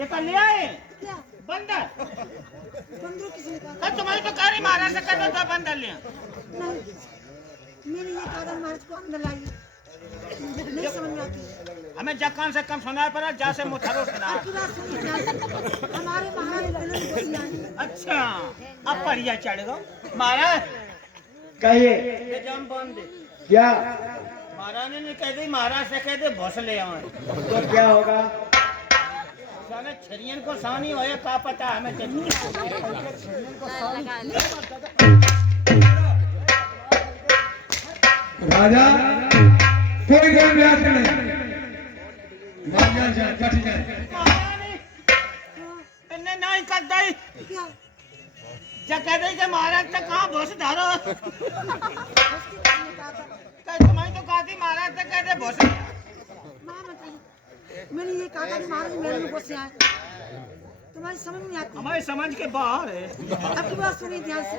देखा ले आए क्या बंदर। बंदर किसने कहा? तुम्हारी तो कारी महाराज से कहता था बंदर लिया। नहीं, मैंने ये कहा था महाराज को अंदर लाइए। नहीं समझ में आती। हमें जकान से कम सुनाया पड़ा जा से मुथरो सुना। आपकी बात सुनिए ध्यान। हमारे महाराज बेलन को सियाने। अच्छा अब बढ़िया चढ़ेगा महाराज। कहिए ये जम बंद दे। क्या? महाराज ने कह दी महाराज से कह दे भोसले आए तो क्या होगा? साले छरियन को सानी होए का पता हमें चलिए। राजा कोई काम याद नहीं राजा जा कट जाए इन्ने नहीं कर दई क्या? जा कह दई कि महाराज तक कहां भोस धारो उसकी किसने कहा था? कह तुम्हारी तो कहा थी महाराज से कह दे भोस। मैंने ये कहा था कि महाराज बेलन को सियाने। तुम्हारी समझ नहीं आती। हमारी समझ के बाहर है। आपकी बात सुनिए ध्यान से।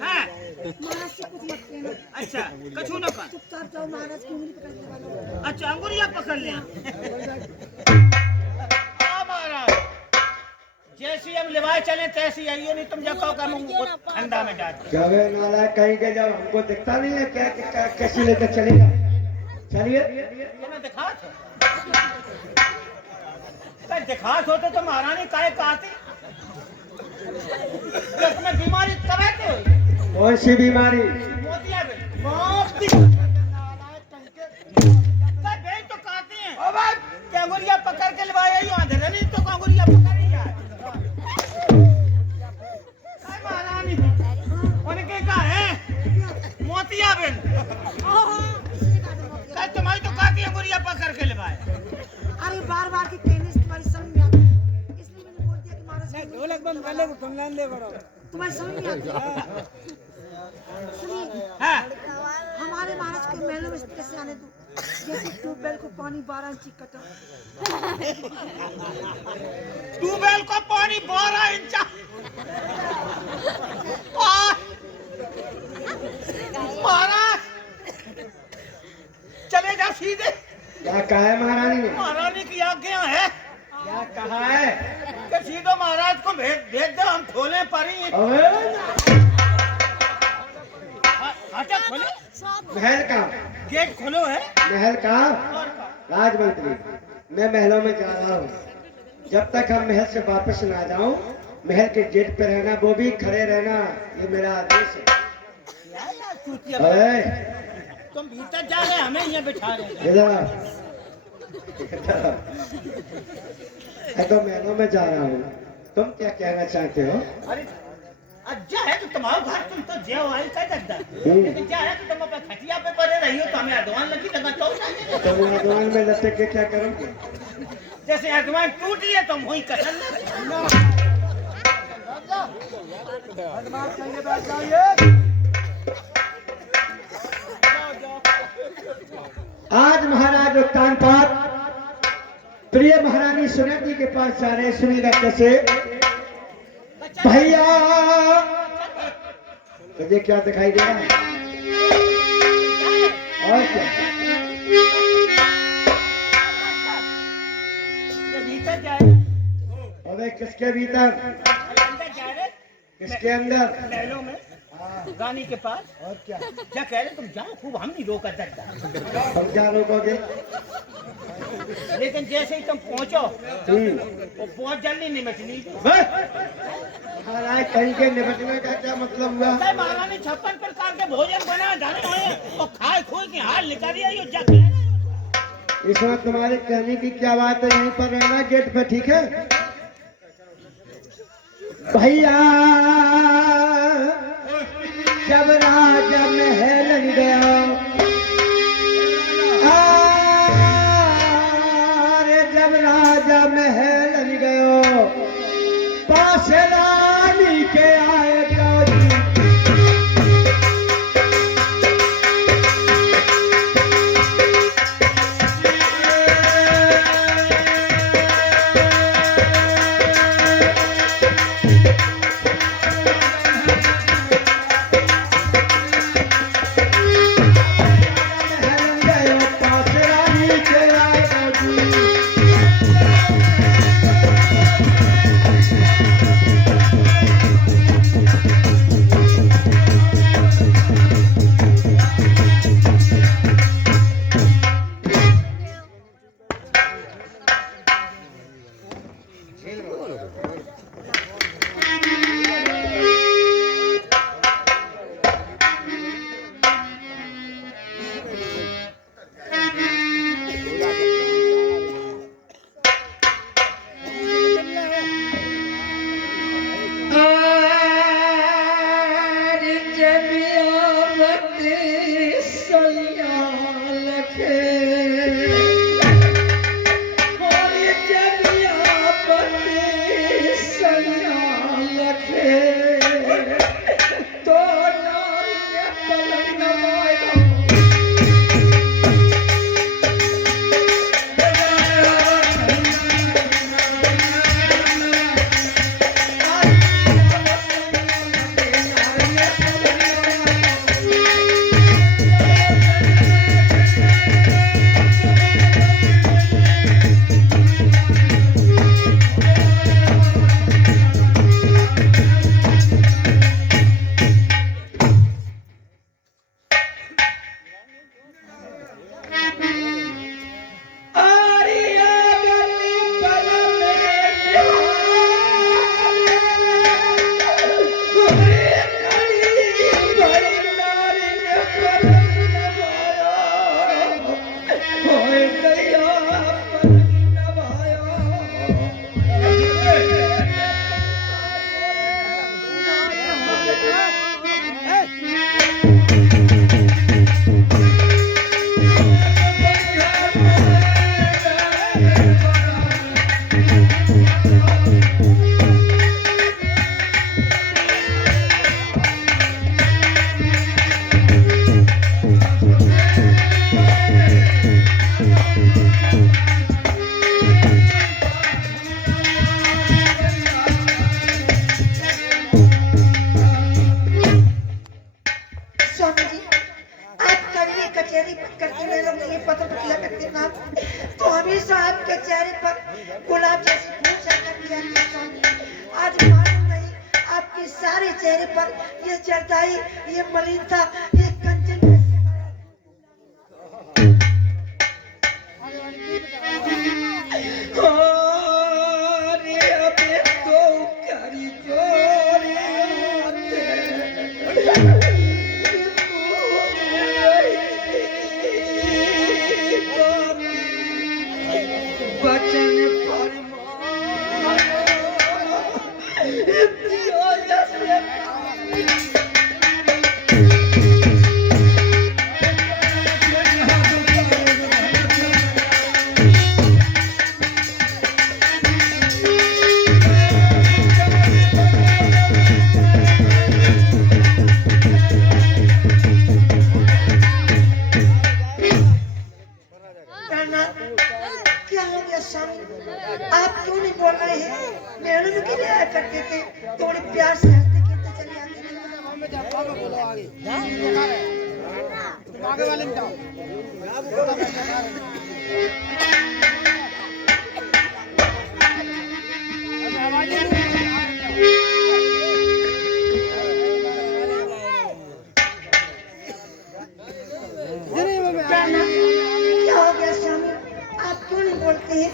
हाँ महाराज से कुछ मत कहना। अच्छा कछु न कर। चुपचाप जाओ महाराज की उंगली पकड़ने वालों। अच्छा अंगुरिया पकड़ लिया। आ महाराज जैसी हम लिवाए चले तैसी आइए नहीं तुम जब का मुंह ठंडा में डाल। क्या वे नालायक कहीं के जब हमको दिखता नहीं है क्या कैसी लेकर चलेगा? चलिए ये ना दिखा दिखात होते तो महारानी काहे कहती तुम्हें बीमारी कब आते हो? कौन सी बीमारी? मोतिया मोती बेच तो कहती हैं कांगुरिया पकड़ के लवाया ही आंधे नहीं तो कांगुरिया पकड़ लिया महारानी उनके का है मोतिया बिन तुम्हारी तो कहती है अंगुरिया पकड़ के लवाया। अरे बार बार की कहने से तुम्हारी समझ में आती है। इसलिए मैंने बोल दिया कि महाराज ढोलक बंद कर ले तुम ले बड़ो तुम्हारी समझ में आती है। सुनिए हाँ हमारे महाराज के महलों में कैसे आने दो जैसे ट्यूबवेल को पानी 12 इंची कटा। ट्यूबवेल को पानी 12 इंच महाराज चले जाओ सीधे। क्या कहा है महारानी ने? महारानी की आज्ञा है क्या कहा है? कि सीधे महाराज को भेज दो हम खोले परी। अच्छा खोले महल का गेट खोलो है महल का और का? राजमंत्री मैं महलों में जा रहा हूँ। जब तक हम महल से वापस ना जाऊं महल के गेट पे रहना वो भी खड़े रहना ये मेरा आदेश है। यार चूतिया ओए, तुम भीतर जा रहे हमें यहाँ बिठा रहे हैं। इधर मैं तो महलों में जा रहा हूँ। तुम क्या कहना चाहते हो? अरे अच्छा है तो तुम्हारा घर तुम तो जेव आई का दद्दा लेकिन क्या है कि तुम अपने खटिया पे पड़े रही हो तो हमें अधवान लगी लगा तो चाहिए। तुम अदवान में लटक के क्या करोगे? जैसे अधवान टूटी है तुम वही कसन आज महाराज उत्तानपाद प्रिय महारानी सुनीति के पास जा रहे। सुनिएगा कैसे? भैया तुझे क्या दिखाई दे रहा है? और क्या? ये भीतर जाए अबे किसके भीतर? अंदर जा रहे किसके अंदर? महलों में रानी के पास। और क्या? क्या कह रहे तुम जाओ खूब हम नहीं रोका दद्दा तुम क्या रोकोगे? लेकिन जैसे ही तुम पहुंचो वो बहुत जल्दी निमटनी। महाराज कहीं के निपटने का क्या मतलब हुआ? अरे महारानी 56 प्रकार के भोजन बना जाने हुए और खाए खोए के हाल निकाली आई और जाके इसमें तुम्हारे कहने की क्या बात है? यहीं पर रहना गेट पे, ठीक है भैया? जब राजा महल गया जब राजा महल गयो पास रानी के आए गाजी। महल गयो पास रानी के आए गाजी। स्वामी जी, आप कभी कचहरी करके मेरे लोग ये पत्र किया करते ना, तो हमेशा आपके चेहरे पर गुलाब जैसी फूल छाया किया करते स्वामी। आज मालूम नहीं आपके सारे चेहरे पर ये जरदाई, ये मलिनता, ये कंचन क्या हो गया स्वामी? आप क्यों नहीं बोल रहे हैं? मेरे लोग के लिए आया करते थे, थोड़ी प्यार से हंसते खेलते चले आते थे। बोलो आगे तुम आगे वाले में जाओ। क्या हो गया स्वामी? आप क्यों नहीं बोलते हैं?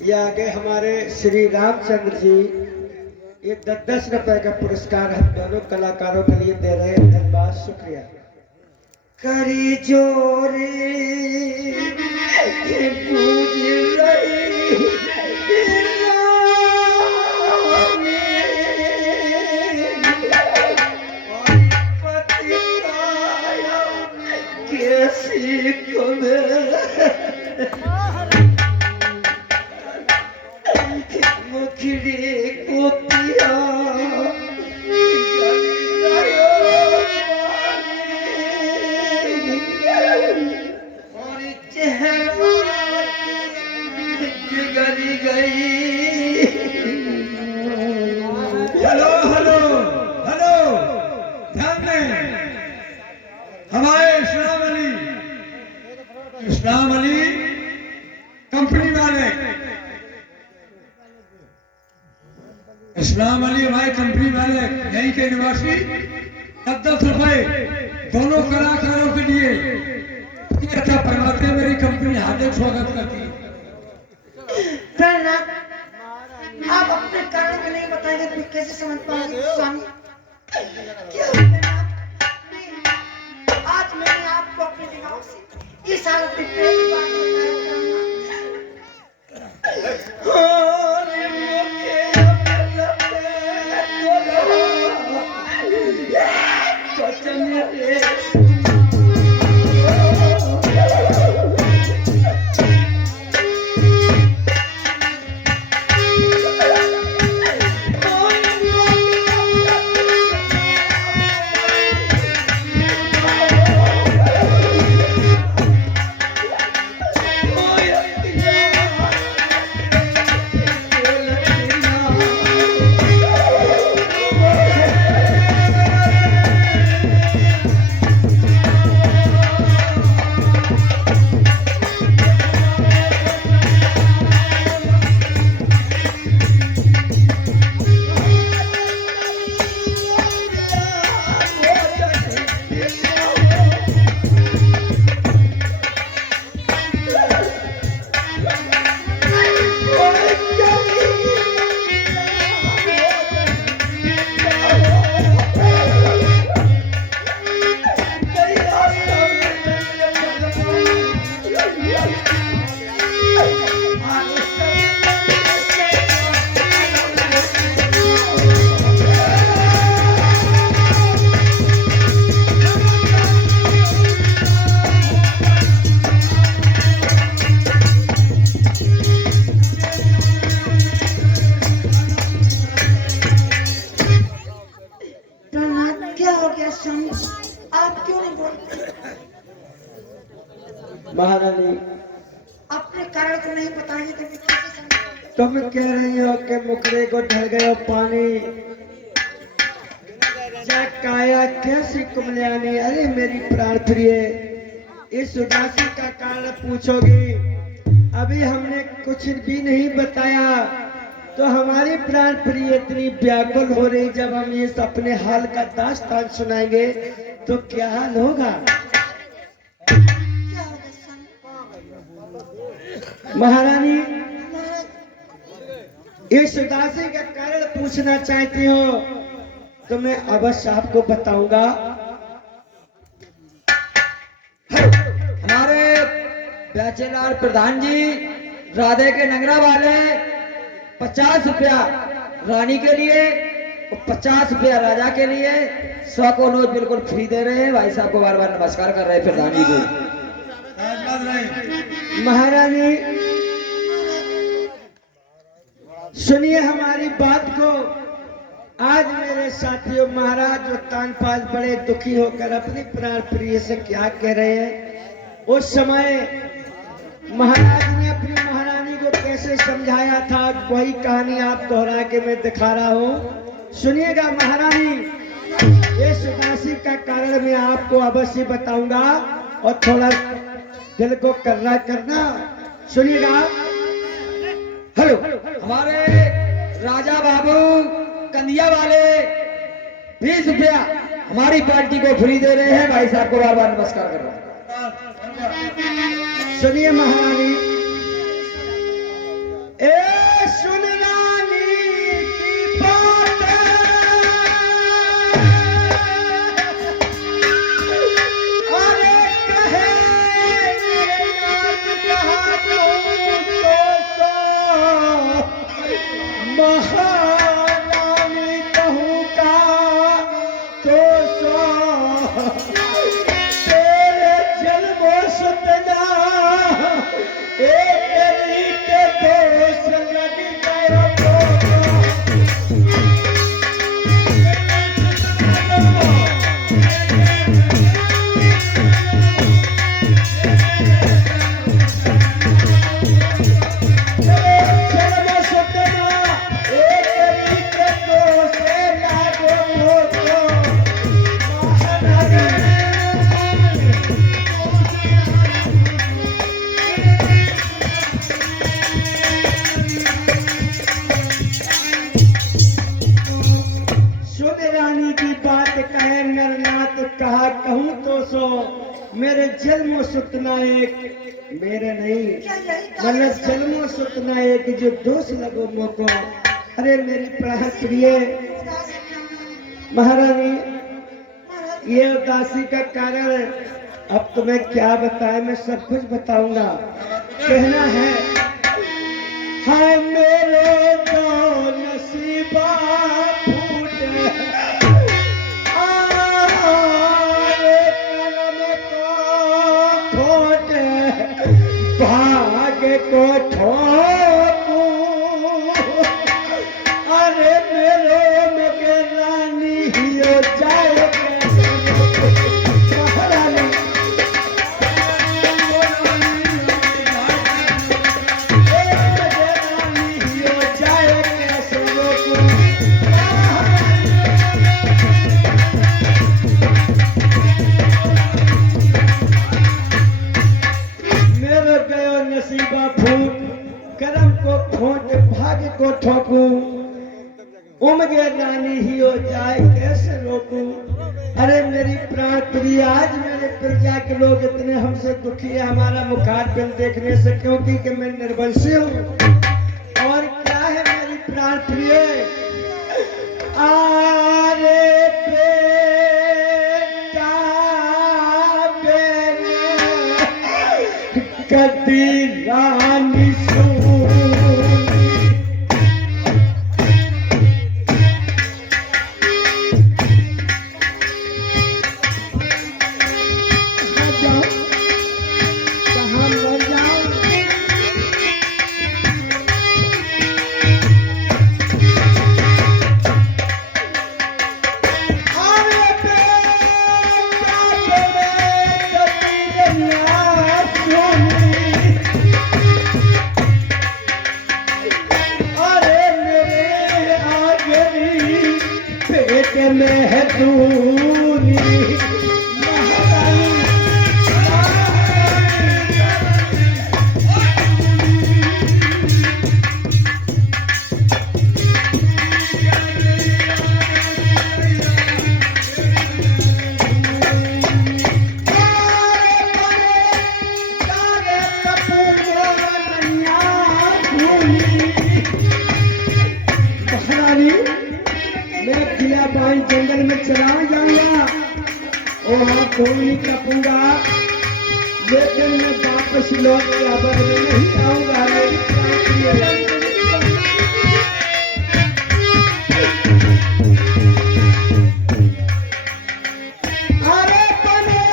ये आगे हमारे श्री रामचंद्र जी ये 10-10 रुपए का पुरस्कार हम दोनों कलाकारों के लिए दे रहे हैं। धन्यवाद, शुक्रिया। करी जोरे पूज रही कैसी मुखड़ी को पिया और चेहरा गरी गई। हेलो हेलो हेलो, ध्यान दें, हमारे इस्लाम अली कंपनी इस्लाम अली हमारी कंपनी वाले यहीं के निवासी 10 रुपए दोनों कलाकारों के लिए अच्छा फरमाते हैं। मेरी कंपनी हार्दिक स्वागत करती है। प्रणाम। आप अपने कारण को नहीं बताएंगे तो मैं कैसे समझ पाऊंगी स्वामी? क्यों प्रणाम? आज मैंने आपको अपने दिमाग से इस हालत में प्रेम की बात बताया महारानी? अपने कारण को नहीं बताएंगे तो मैं कैसे समझूंगी? तुम कह रही हो कि मुकरे को ढल गया पानी, काया कैसी कुमलियानी। अरे मेरी प्राण प्रिय, इस उदासी का कारण पूछोगी? अभी हमने कुछ भी नहीं बताया तो हमारी प्राण प्रिय इतनी व्याकुल हो रही। जब हम ये अपने हाल का दास्तान सुनाएंगे तो क्या हाल होगा? क्या होगा स्वामी? महारानी, इस उदासी का कारण पूछना चाहती हो तो मैं अवश्य आपको बताऊंगा। हमारे बैचेलर प्रधान जी राधे के नगरा वाले 50 रुपया रानी के लिए और 50 रुपया राजा के लिए 100 को नोट बिल्कुल फ्री दे रहे हैं। भाई साहब को बार बार नमस्कार कर रहे हैं प्रधान जी को। महारानी सुनिए हमारी बात को। आज मेरे साथियों महाराज और तानपाल बड़े दुखी होकर अपनी प्राण प्रिय से क्या कह रहे हैं। उस समय महाराज ने अपनी महारानी को कैसे समझाया था, वही कहानी आप दोहरा के मैं दिखा रहा हूँ। सुनिएगा महारानी, इस उदासी का कारण मैं आपको अवश्य बताऊंगा और थोड़ा दिल को कर्रा करना। सुनिएगा। हेलो, हमारे राजा बाबू कंदिया वाले 20 रुपया हमारी पार्टी को फ्री दे रहे हैं। भाई साहब को बार बार नमस्कार कर रहे हैं। सुनिए महारानी, ए सुन रानी की बात, अरे कहे कहा तो महारानी कहूँ का तो तेरे जन्मों सतना एक के दोष बसो मेरे जन्मों सुतना एक मेरे नहीं क्या यही मतलब जन्मों सुतना एक जो दोष लगो मोको। अरे मेरी प्राण प्रिय महारानी, ये उदासी का कारण अब तुम्हें क्या बताएं, मैं सब कुछ बताऊंगा। कहना है हाय मेरे तो नसीबा फूटे, आरे कलम को खोटे, भाग को ठोकूं, अरे मेरे में रानी हो जाए कैसे महारानी। मेरे गयो नसीबा फूट, करम को खोट, भाग्य को ठोकूं, उमगे रानी ही हो जाए कैसे रोकूं। अरे मेरी प्राण प्रिय, आज मेरे प्रजा के लोग इतने हमसे दुखी है हमारा मुखारबिन देखने से, क्योंकि कि मैं निर्वंशी हूँ। और क्या है मेरी प्राण प्रिय, आरे बेटा बेने कदी रानी सुन, कहाँ मर जाऊं। अरे बेटा बेने कदी रानी सुन, अरे मेरे आगरी पेट में है दूनी महारानी। महारानी, मैं किला बाई जंगल में चला जाऊंगा, वहाँ कोई कपूंगा, लेकिन मैं वापस लौट के अब नहीं आऊंगा। मेरी प्राण प्रिय। अरे बने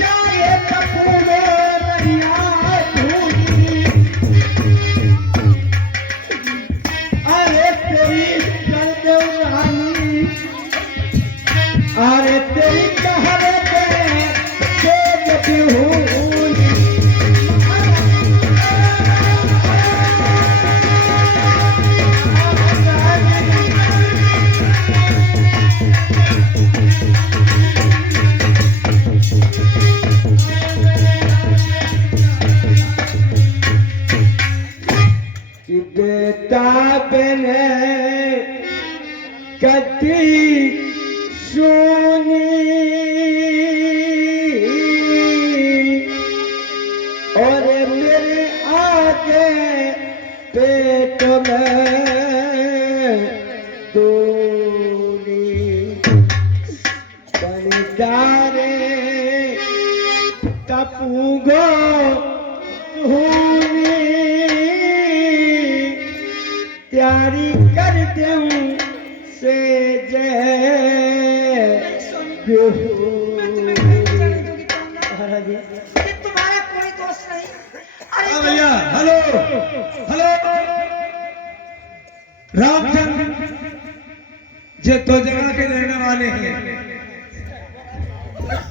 जाए कपूरे रैया धूनी, अरे तेरी कर दो रानी, अरे तेरी कहरे पे देखती हूँ। कि बेटा बने कदी सुनी, और मेरे आगे पेट में दूनी बनिदारे तपूगो धूनी, तैयारी कर दूं से जय महाराज जी। ये तुम्हारा कोई दोष नहीं। अरे हाँ भैया, हेलो हेलो, रामचंद्र ये दो जगह के रहने वाले हैं,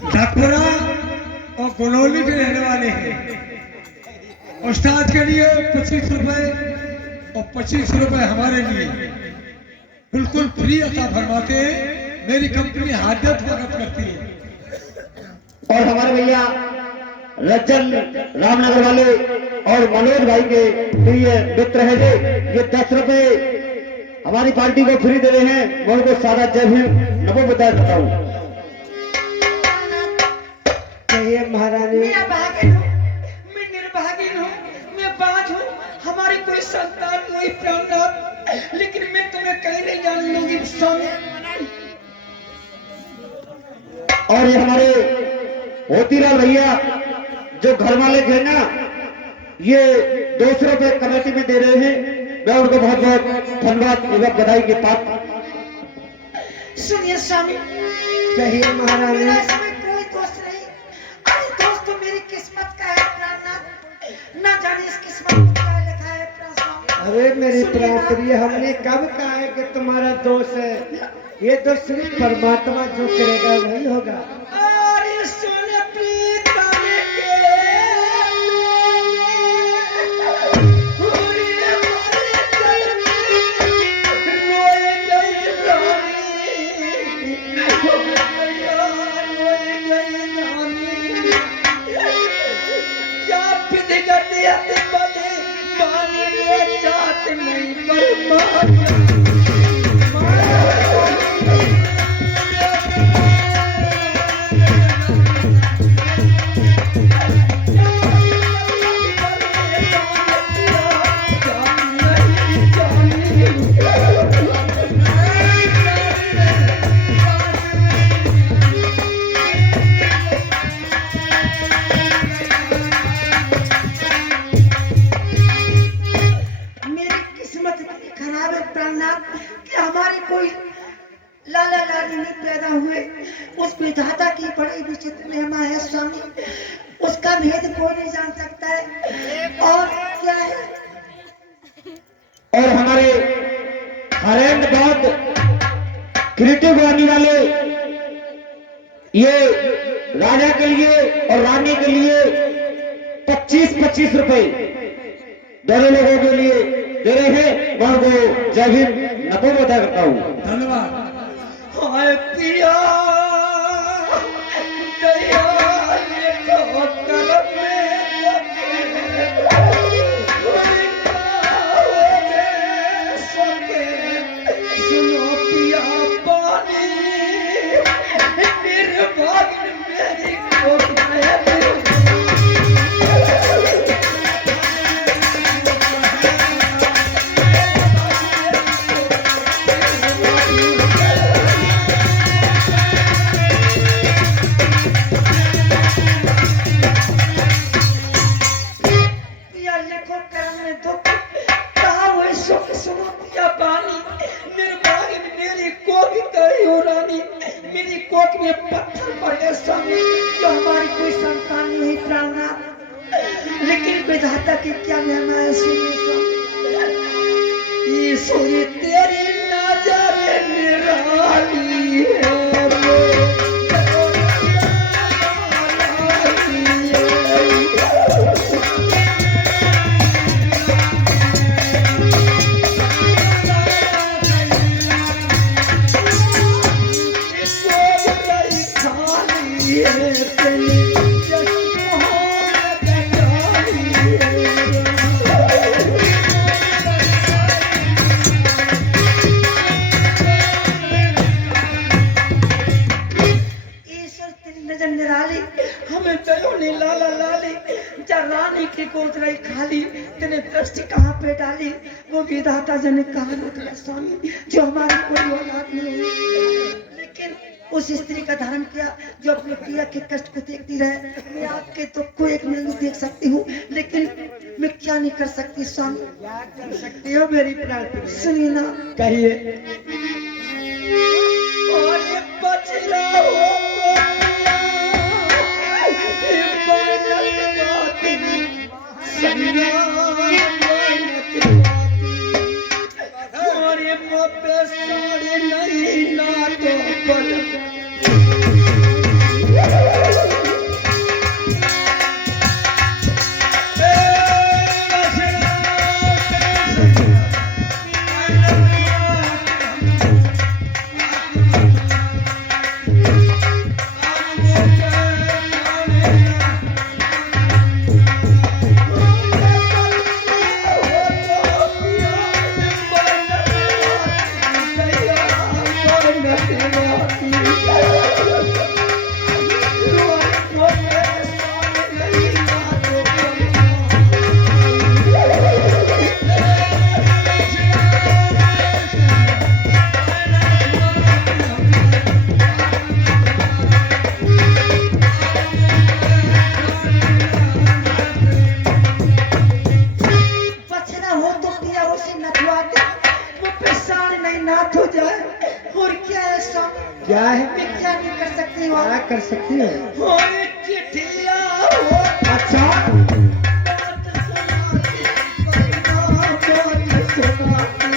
ढाकुरा और गुनौली के रहने वाले हैं। उस्ताद के लिए 25 रुपए और 25 रुपए हमारे लिए बिल्कुल फ्री अता फरमाते हैं। मेरी कंपनी हाजत वक्त करती है। और हमारे भैया रजन रामनगर वाले और मनोज भाई के लिए मित्र है ये 10 रुपए हमारी पार्टी को फ्री दे रहे हैं। मैं उनको सादा जय भीम नमो बुद्धाय बताऊं। महारानी। मैं अभागिन हूँ, मैं निर्भागिन हूँ, मैं बाँझ हूँ, हमारी कोई संतान नहीं प्राणनाथ, लेकिन मैं तुम्हें कहीं नहीं जान लूंगी स्वामी। और ये हमारे मोतीलाल भैया जो घर वाले थे ना, ये 200 रुपए कमेटी में दे रहे हैं। मैं उनको बहुत बहुत धन्यवाद एवं बधाई के पात्र। सुनिए स्वामी, कहिए महारानी। मेरा इसमें कोई दोष नहीं। अरे दोस्त तो मेरी किस्मत का है प्राणनाथ, ना जाने इस किस्मत में क्या लिखा है प्राण। अरे मेरी सुनिए ना। प्राण प्रिय, हमने कब कहा है कि तुम्हारा दोष है? ये तो सिर्फ परमात्मा जो करेगा वही होगा। अरे सुन प्रीतम के मेरी किस्मत इतनी खराब है प्राणनाथ कि हमारी कोई लाला लाली नहीं पैदा हुए। उस विधाता की बड़ी विचित्र महिमा है स्वामी, उसका भेद कोई नहीं जान सकता है। और क्या है? और हमारे हरेंद्रबाद क्रिएटिव वाणी वाले ये राजा के लिए और रानी के लिए 25-25 रुपए दोनों लोगों के लिए दे रहे हैं। मैं उनको जय हिंद नमो अदा करता हूँ। धन्यवाद। हाय पिया दया ये तो करम में सुनो पिया पानी निर्भाग्य मेरी कोख में। पिया लिखो कर्म में दुख, कहा वही सुख सुनो पिया पानी। निर्भाग्य मेरी कोख करी हो रानी, मेरी कोख में पत्थर पड़ गए स्वामी, जो हमारी कोई संतान नहीं प्राणनाथ। लेकिन विधाता की क्या महिमा है सुनिए स्वामी। ईश्वरी तेरी नजर निराली है। हमें दयो ने लाला लाली जा रानी की गोद रही खाली, तेने दृष्टि कहाँ पे डाली? वो विधाता जने कहा निकला स्वामी, जो हमारी कोई औलाद नहीं हुई, लेकिन उस स्त्री का धारण किया जो अपने प्रिया के कष्ट को देखती रहे। मैं आपके दुख को एक नहीं देख सकती हूँ, लेकिन मैं क्या नहीं कर सकती स्वामी? क्या कर सकती हो मेरी प्राण प्रिय? सुनिए ना। कहिए। और बचला हो नहीं ना तो पिया उसे नथवाते वो पेशान नहीं नाथ हो जाए। और क्या है स्वामी, क्या है? मैं क्या नहीं कर सकती हूँ? क्या कर सकती है? हो चिट्ठिया हो अच्छा, बात सुनाती, बात सुनाती।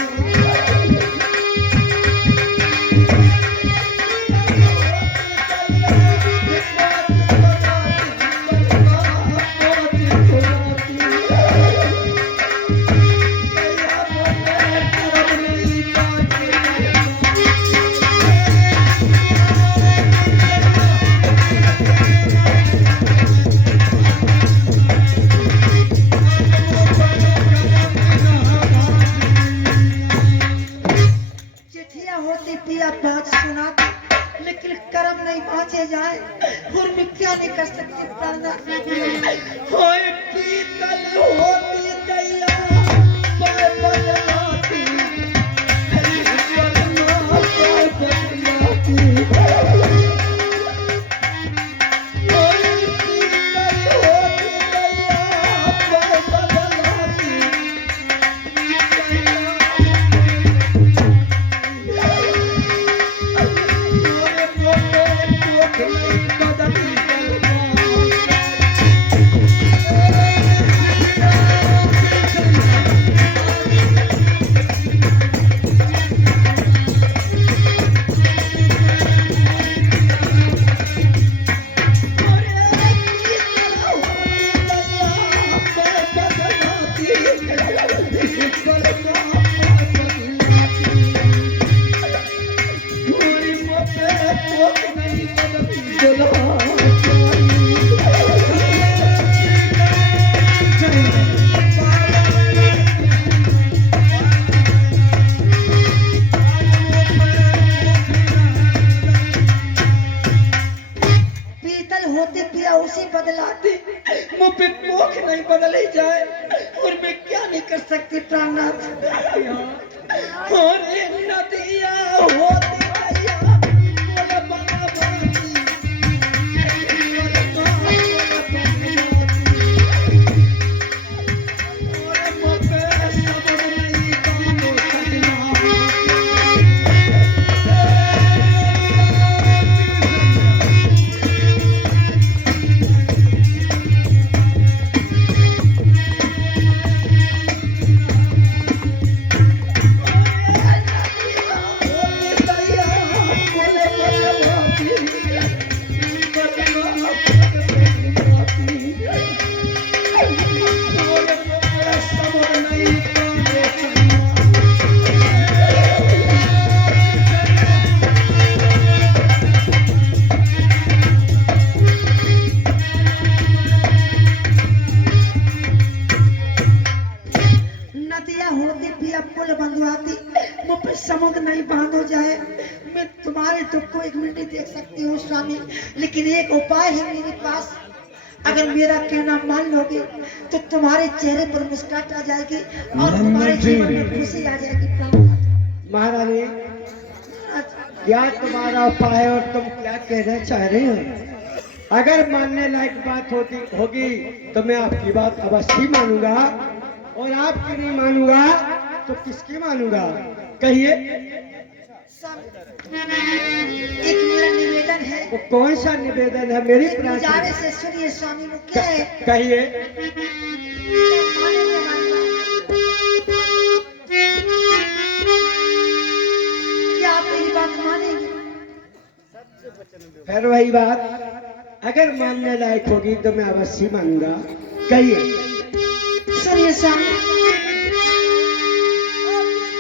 चिट्ठिया होती पिया बात सुनाती, लेकिन कर्म नहीं बाँचे जाए। और मैं क्या नहीं कर सकती प्राणनाथ। होए पीतल होती दैया बाय बदलाती, बाय बदलाती। होए पीतल होती दैया बाय बदलाती। पीतल होते पिया उसी बदलाती, मुँह पे कोख नहीं बदली जाए। और मैं क्या नहीं कर सकती प्राणनाथ। और नदिया होती दैया बोले बना बाती, बोले और मुझे सब नहीं कानो सजना। नदिया होती पिया पुल बंधवाती, मुँह पे समुद्र नहीं बांध हो जाए। मैं तुम्हारे दुख को एक मिनट नहीं देख सकती हूँ स्वामी, लेकिन एक उपाय है मेरे पास। अगर मेरा कहना मान लोगे तो तुम्हारे चेहरे पर मुस्कुराहट आ जाएगी और तुम्हारे जीवन में खुशी आ जाएगी। महारानी, क्या तुम्हारा उपाय है और तुम क्या कहना चाह रहे हो? अगर मानने लायक बात होगी तो मैं आपकी बात अवश्य मानूंगा, और आपकी नहीं मानूंगा तो किसकी मानूंगा? कहिए। एक मेरा निवेदन है। वो कौन सा निवेदन है? मेरी एक प्रार्थना गुजारिश से सुनिए स्वामी, वो क्या है? कहिए। मानेंगे हमारी बात? क्या आप मेरी बात मानेंगे? फिर वही बात, अगर मानने लायक होगी तो मैं अवश्य मानूंगा। कहिए। सुनिए स्वामी,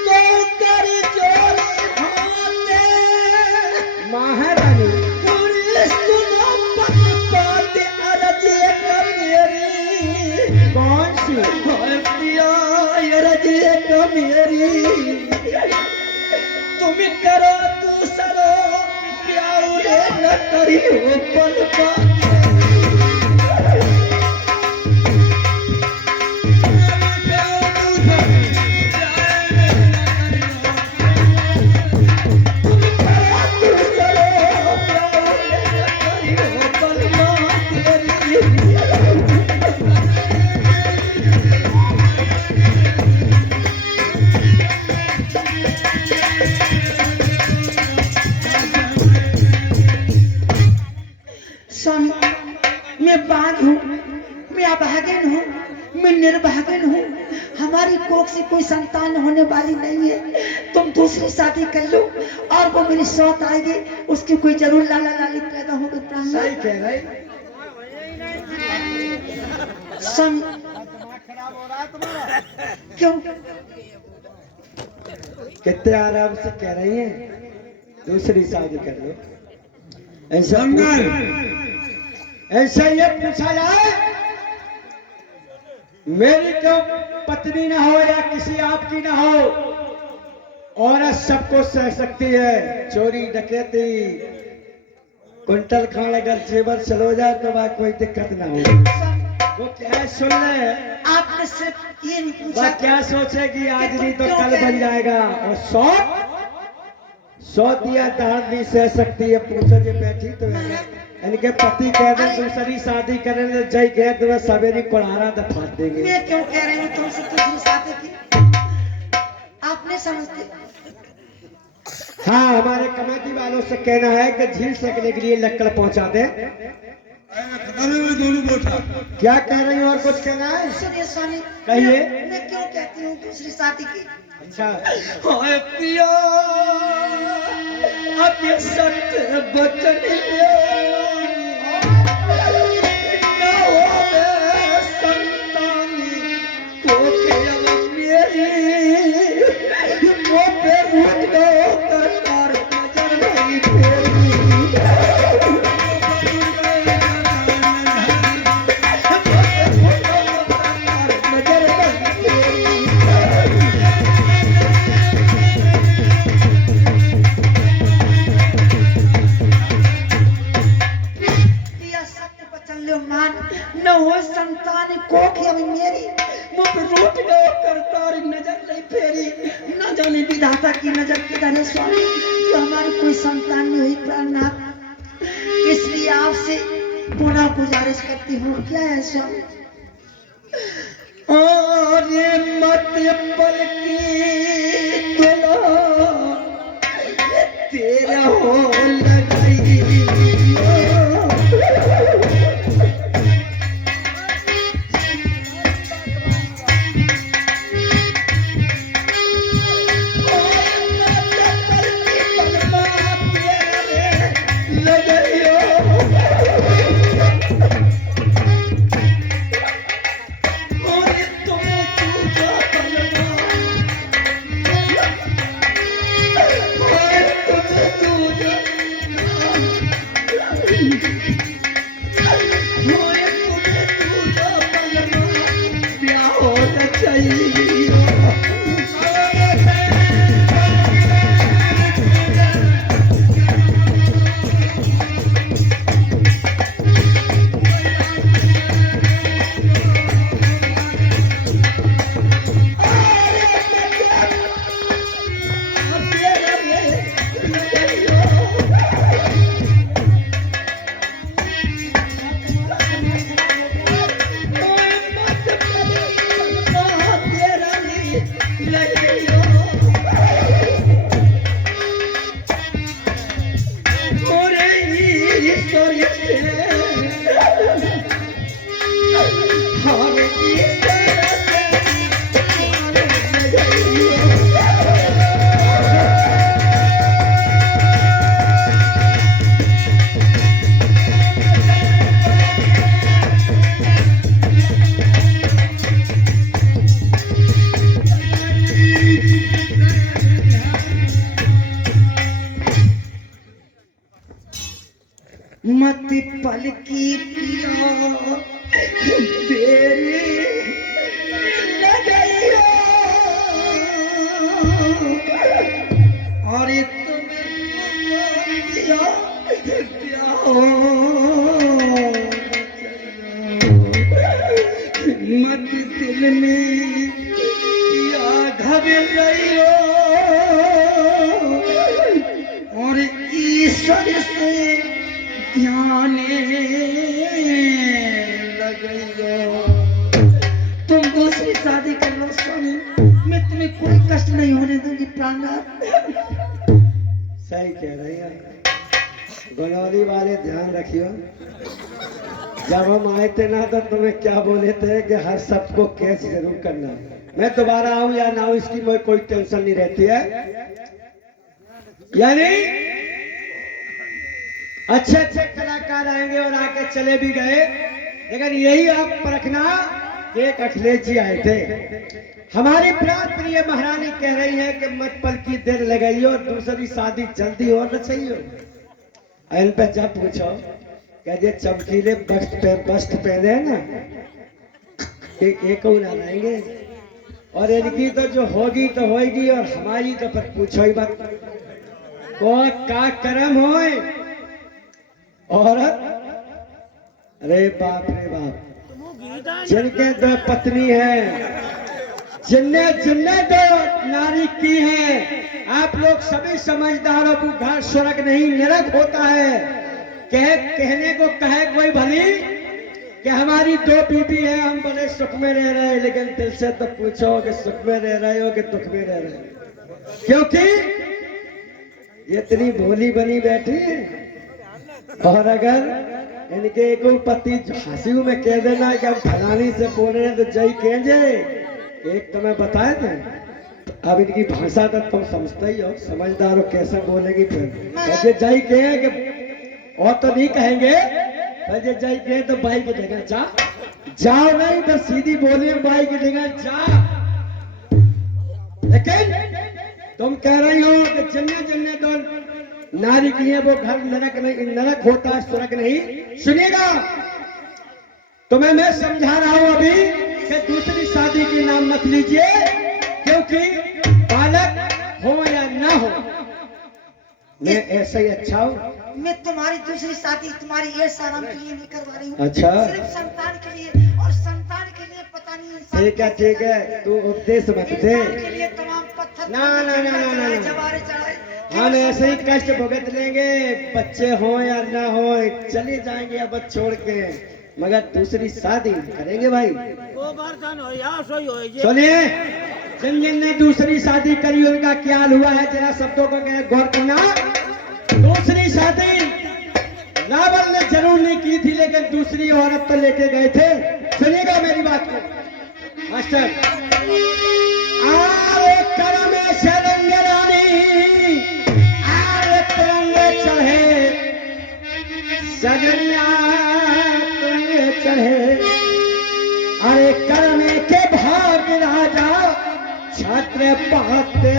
तो कर जोड़े हाथे महारानी, पुलिस सुनो पत पाते अरज एक मेरी। कौन सी? हाय पिया अरज एक मेरी, तुम करो दूसरो प्यारे न करियो पल पाते। से कोई संतान होने वाली नहीं है, तुम दूसरी शादी कर लो और वो मेरी सौत आएगी, उसकी कोई जरूर लाला लाली पैदा होगी। सही कह रही। क्यों कितने आराम से कह रही हैं दूसरी शादी कर लो। ऐसा ऐसा ये पूछा जाए मेरी क्यों पत्नी ना हो या किसी आपकी ना हो, औरत सबको सह सकती है। चोरी डकैती कुंटल खान अगर जेवर चलो जाए तो वह कोई दिक्कत ना हो। वो क्या सुन ले, आपने सिर्फ ये नहीं पूछा वह क्या सोचेगी आज नहीं तो कल बन जाएगा। और सौ दिया दाढ़ नहीं सह सकती है। पूछो जो बैठी तो इनके पति कह रहे दूसरी शादी करें तो जय गए तो वह सवेरी कुल्हारा दफा देंगे। मैं क्यों कह रही हूँ तुमसे दूसरी शादी की, आप नहीं समझते। हाँ, हमारे कमेटी वालों से कहना है कि झील सकने के लिए लक्कड़ पहुंचा दे। दोनों बोटा क्या कह रही हो और कुछ कहना है? सुनिए स्वामी, कहिए। मैं क्यों कहती हूँ दूसरी शादी की। अच्छा, हाय पिया अब ये सत्य बचन न होवे संतानी को केवल मेरी वो पे रूठ गयो करतार नजर नहीं फेरी। न हो संतान कोख अभी मेरी मुझ रूठ गयो करतार नजर नहीं फेरी। न जाने विधाता की नजर किधर है स्वामी, जो हमारी कोई संतान नहीं हुई प्राणनाथ। इसलिए आपसे पुनः गुजारिश करती हूँ, क्या है स्वामी। और ये मत पल की दुला तेरा हो लगाई मत पल की पिया तेरी लगैया और मत दिल में या घबराइयो और ईश्वर से ध्यान लगइयो। तुम दूसरी शादी कर लो स्वामी, मैं तुम्हें कोई कष्ट नहीं होने दूंगी प्राणनाथ। सही कह रही है। गनौली वाले ध्यान रखियो। जब हम आए थे ना तो तुम्हें क्या बोले थे कि हर सबको कैश जरूर करना। मैं दोबारा आऊं या ना आऊं इसकी मुझे कोई टेंशन नहीं रहती है। यानी अच्छे अच्छे कलाकार आएंगे और आके चले भी गए, लेकिन यही आप परखना कि एक अखिलेश जी आए थे। हमारी प्राण प्रिय महारानी कह रही है कि मत पल की देर लगाइए और दूसरी शादी जल्दी हो न चाहिए। इन पे जब पूछो कहते चमकीले वस्त्र पहने हैं ना, एक ना रहेंगे, और इनकी तो जो होगी तो होगी और हमारी तो पर पूछो ही बात को का कर्म होए औरत। अरे बाप रे बाप, जिनके दो पत्नी है, जिनने दो नारी की है, आप लोग सभी समझदारों को घर स्वर्ग नहीं नरक होता है। कहने को कहे कोई भली कि हमारी दो बीबी है, हम बड़े सुख में रह रहे हैं, लेकिन दिल से तो पूछो कि सुख में रह रहे हो कि दुख में रह रहे हो, क्योंकि ये इतनी भोली बनी बैठी है। और अगर इनके को पति हंसी में कह देना कि हम फलानी से बोल रहे हैं तो जय कहेंगे। एक तो मैं बताया था, अब इनकी भाषा तो तुम समझते ही हो, समझदार हो, कैसा बोलेगी फिर कैसे जय कहे कि और तो नहीं कहेंगे, जय कहे तो बाई की जगह जाओ नहीं तो सीधी बोले बाई की जगह जा। लेकिन तुम कह रही हो कि जिन्ने तो नारी की है वो घर नरक नहीं, नरक होता है स्वर्ग नहीं। सुनिएगा तुम्हें मैं समझा रहा हूं अभी कि दूसरी शादी के नाम मत लीजिए, क्योंकि बालक हो या ना हो मैं ऐसा ही अच्छा हूँ। मैं तुम्हारी दूसरी शादी तुम्हारी ऐश आराम के लिए नहीं करवा रही हूँ। अच्छा, सिर्फ संतान के लिए, और संतान के लिए पता नहीं इंसान ठीक है तू उपदेश मत दे। इंसान के लिए तमाम पत्थर ना जवारे चढ़ाए, हम ऐसे ही कष्ट भुगत लेंगे, बच्चे हो या ना हो चले जाएंगे अब छोड़ के, मगर दूसरी शादी करेंगे भाई। सुनिए, जिन ने दूसरी शादी करी उनका क्या हुआ है जरा शब्दों को गौर करना। दूसरी शादी रावण ने जरूर नहीं की थी, लेकिन दूसरी औरत तो लेके गए थे। सुनिएगा मेरी बात को मास्टर। आरे करम शरण्य रानी, आरे तिरंगे चढ़े सजनिया तिरंगे चढ़े, अरे करम के भाग राजा छत्र पाते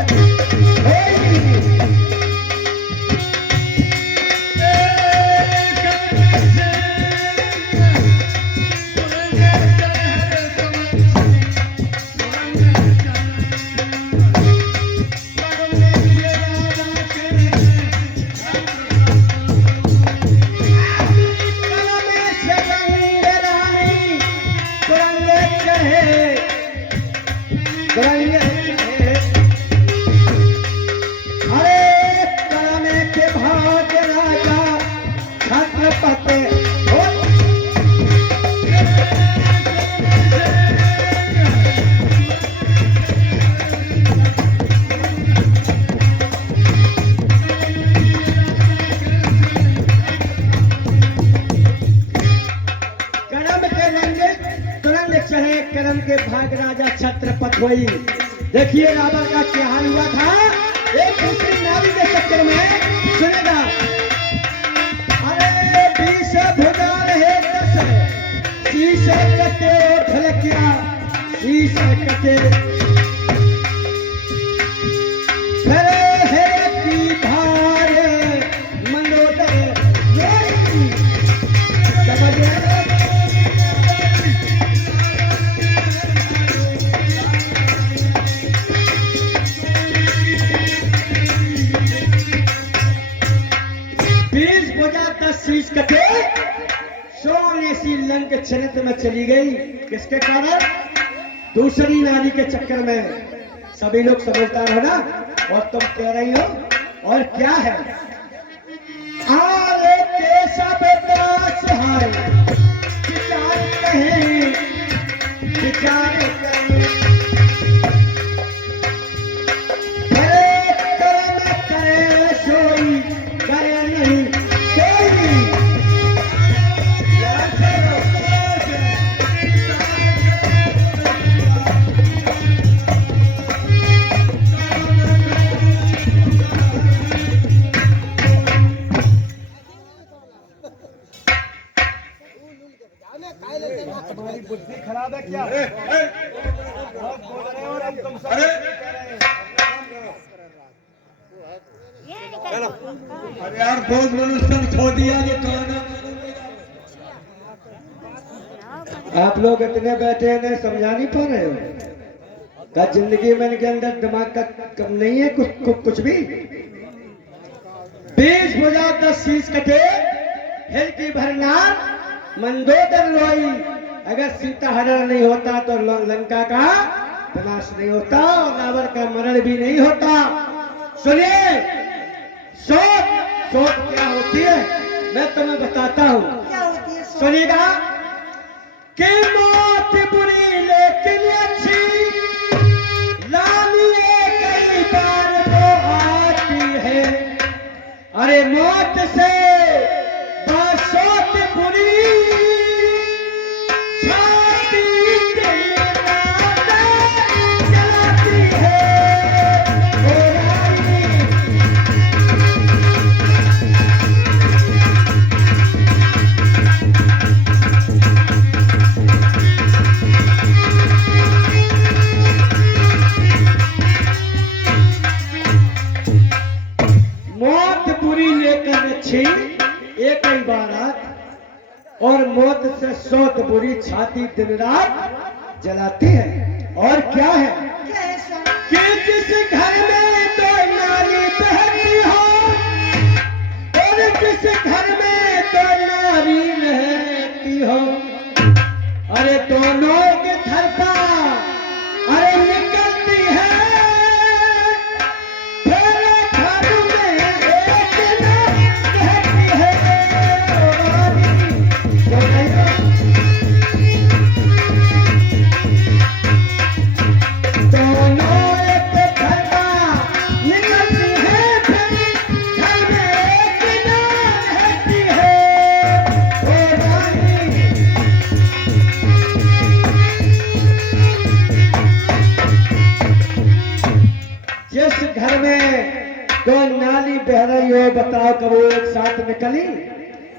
वही। देखिए रावण का क्या हाल हुआ था एक दूसरी नारी के चक्कर में। सुनेगा, अरे 20 भुजा रहे 10 शीश कटे ढलकिया शीश कटे की धार मंदोदर शीश कटे सोने सी लंक चरित्र में चली गई। किसके कारण? दूसरी नारी के चक्कर में। सभी लोग समझदार हो ना, और तुम कह रही हो और क्या है? आरे केशव दास है विचार कहें विचार करें करे सोई करे नहीं सोई। अरे यार बहुत मनुष्य खो दिया जो कहना। आप लोग इतने बैठे हैं समझा नहीं पा रहे हो क्या? जिंदगी में इनके अंदर दिमाग का कम नहीं है कुछ भी। 20 भुजा 10 शीश कटे हिल की भरना मंदोदर रोई। अगर सीता हरण नहीं होता तो लंका का विनाश नहीं होता और रावण का मरण भी नहीं होता। सुनिए, सोच क्या होती है मैं तुम्हें बताता हूँ। क्या होती है? सुनिएगा कि मौत बुरी लेकिन अच्छी, लानी कई बार वो आती है। अरे मौत से बासोत बुरी, छाती जलाती है। ओ रानी मौत बुरी लेकर अच्छी एक ही बारात, और मौत से सौत बुरी छाती दिन रात जलाती है। और क्या है क्या है स्वामी? कि जिस घर में दो नारी बहती हो, और जिस घर में दो नारी रहती हो, अरे दोनों के धरपा अरे निकलती है। फिर घर में एक न रहती है। तो दोनों एक धरपा निकलती है, फिर घर में एक न रहती है। ओ रानी जिस घर में दो नाली बह रही हो, बताओ कब वो एक साथ निकली?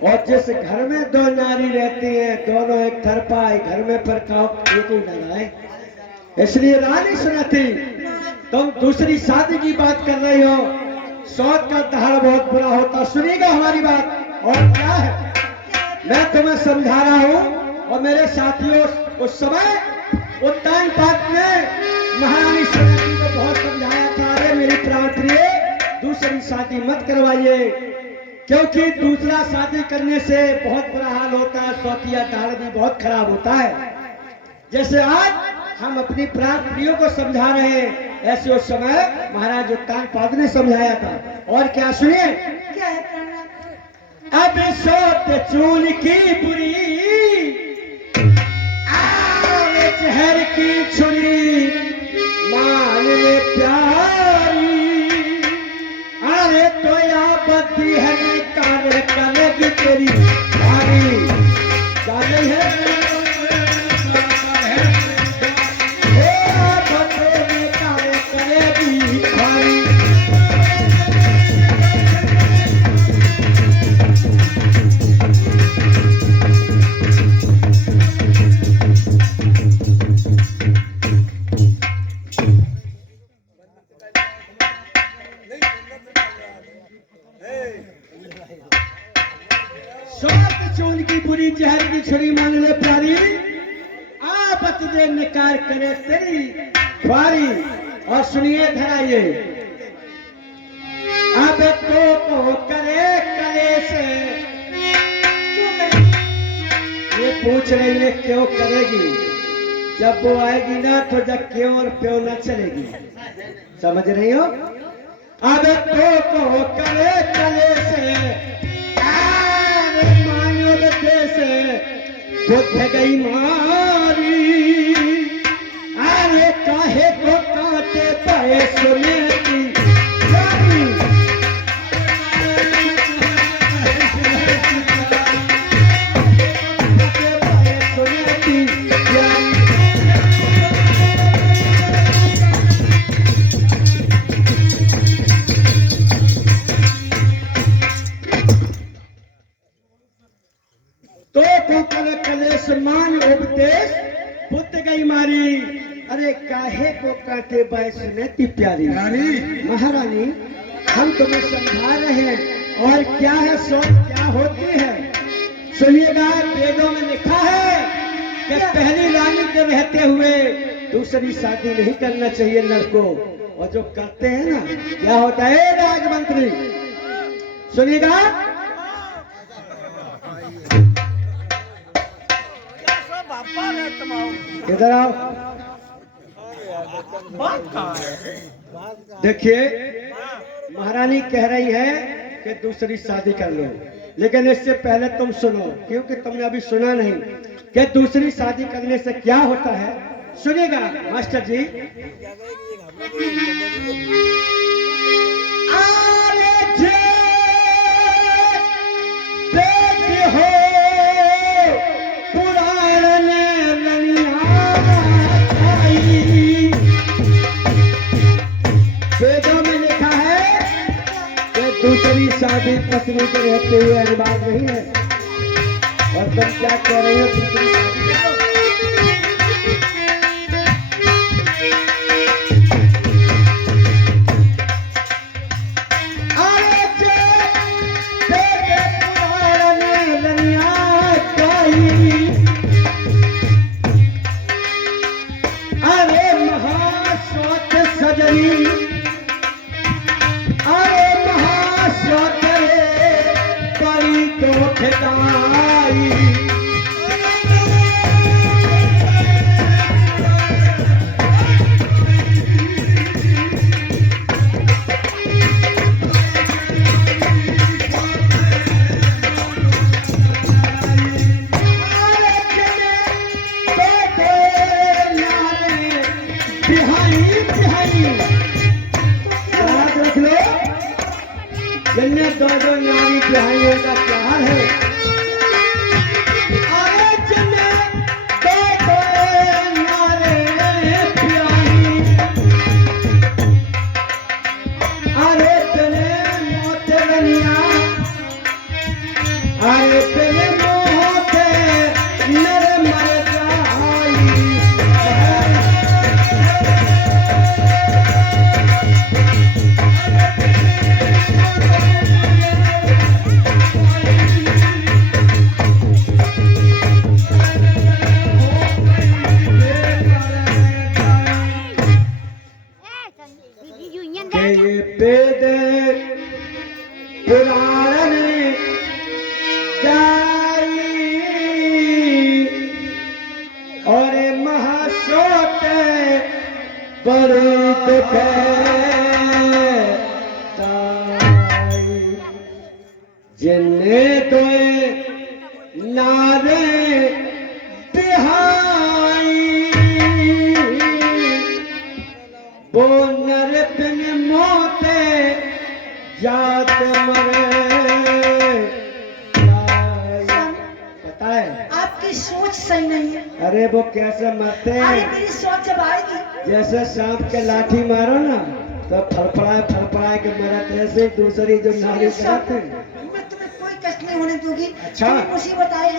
और जिस घर में दो नारी रहती हैं, दोनों एक तरफा घर में पर एक ही न आए। इसलिए रानी सुनती, तुम दूसरी शादी की बात कर रही हो। सौत का दहाड़ बहुत बुरा होता। सुनिएगा हमारी बात। और क्या है मैं तुम्हें समझा रहा हूँ। और मेरे साथियों, उस समय उत्तान पाठ में महारानी सुनती को बहुत समझाया था, अरे मेरी प्राण प्रिय दूसरी शादी मत करवाइए, क्योंकि दूसरा शादी करने से बहुत बुरा हाल होता है। सौतिया दाढ़ भी बहुत खराब होता है। जैसे आज हम अपनी प्राण प्रियों को समझा रहे हैं, ऐसे उस समय महाराज उत्तान पाद ने समझाया था। और क्या सुनिए, क्या है प्राण? अब सोत चूल की बुरी, आवे जहर की छुरी, मान ले प्यारी। अरे तो या बद्दी है निकाल करेगी तेरी भारी। जाने है चून की बुरी जहर की छुरी मान ले प्यारी। आपत दे निकार करे तेरी ख्वारी। और सुनिए धराइए, अब तो करे करे से ये पूछ रही है क्यों करेगी। जब वो आएगी ना तो जब क्यों और प्यों न चलेगी। समझ रही हो? अब तो करे करे से से बुद्ध गई मारी। अरे काहे को काटे पाए सुनेती प्यारी। सुनेती प्यारी। तो कलेश मान उपदेश बुद्ध गई मारी। अरे काहे को काटे बाय सुनेती प्यारी। रानी महारानी हम तुम्हें समझा रहे हैं। और क्या है सोच, क्या होती है? सुनिएगा, वेदों में लिखा है कि पहली रानी के रहते हुए दूसरी शादी नहीं करना चाहिए नर को। और जो करते हैं ना, क्या होता है राजमंत्री? सुनिएगा, इधर आओ। बात कहाँ है? देखिए, महारानी कह रही है कि दूसरी शादी कर लो, लेकिन इससे पहले तुम सुनो, क्योंकि तुमने अभी सुना नहीं कि दूसरी शादी करने से क्या होता है। सुनिएगा मास्टर जी। आरे जे बेटी हो पुराण में लनिया आई। वेदों में लिखा है कि दूसरी शादी पत्नी के रहते हुए अनिवार्य नहीं है। और तुम क्या कह रहे हो? दूसरी शादी करो। अरे जे बेटे पुराण में लनिया आई। अरे महास्वात सजनी, अरे महास्वात परी तो ठेकाई। याद रख लो, जिनमें दो दो नारी बिहाइयों का प्यार है। अरे जिनमें दो दो नारे बिहाई, अरे तेरे मोते बनिया, अरे तेरे मोते नर मर जाई। के ये वेद पुराण जाई। और महाशोक बड़े दुखे ताई। जिन्ने दोए नारे बिहाई, वो नर बिन मोते जात मरे। पता है? आपकी सोच सही नहीं है। अरे वो कैसे मरते अरे हैं? मेरी सोच जब आएगी, जैसे सांप के लाठी मारो ना तो फड़फड़ाए के मरत, ऐसे ही दूसरी जो नारी कराते हैं। मैं तुम्हें कोई कष्ट नहीं होने दूंगी। अच्छा। तुम्हें मुसीबत आएगी,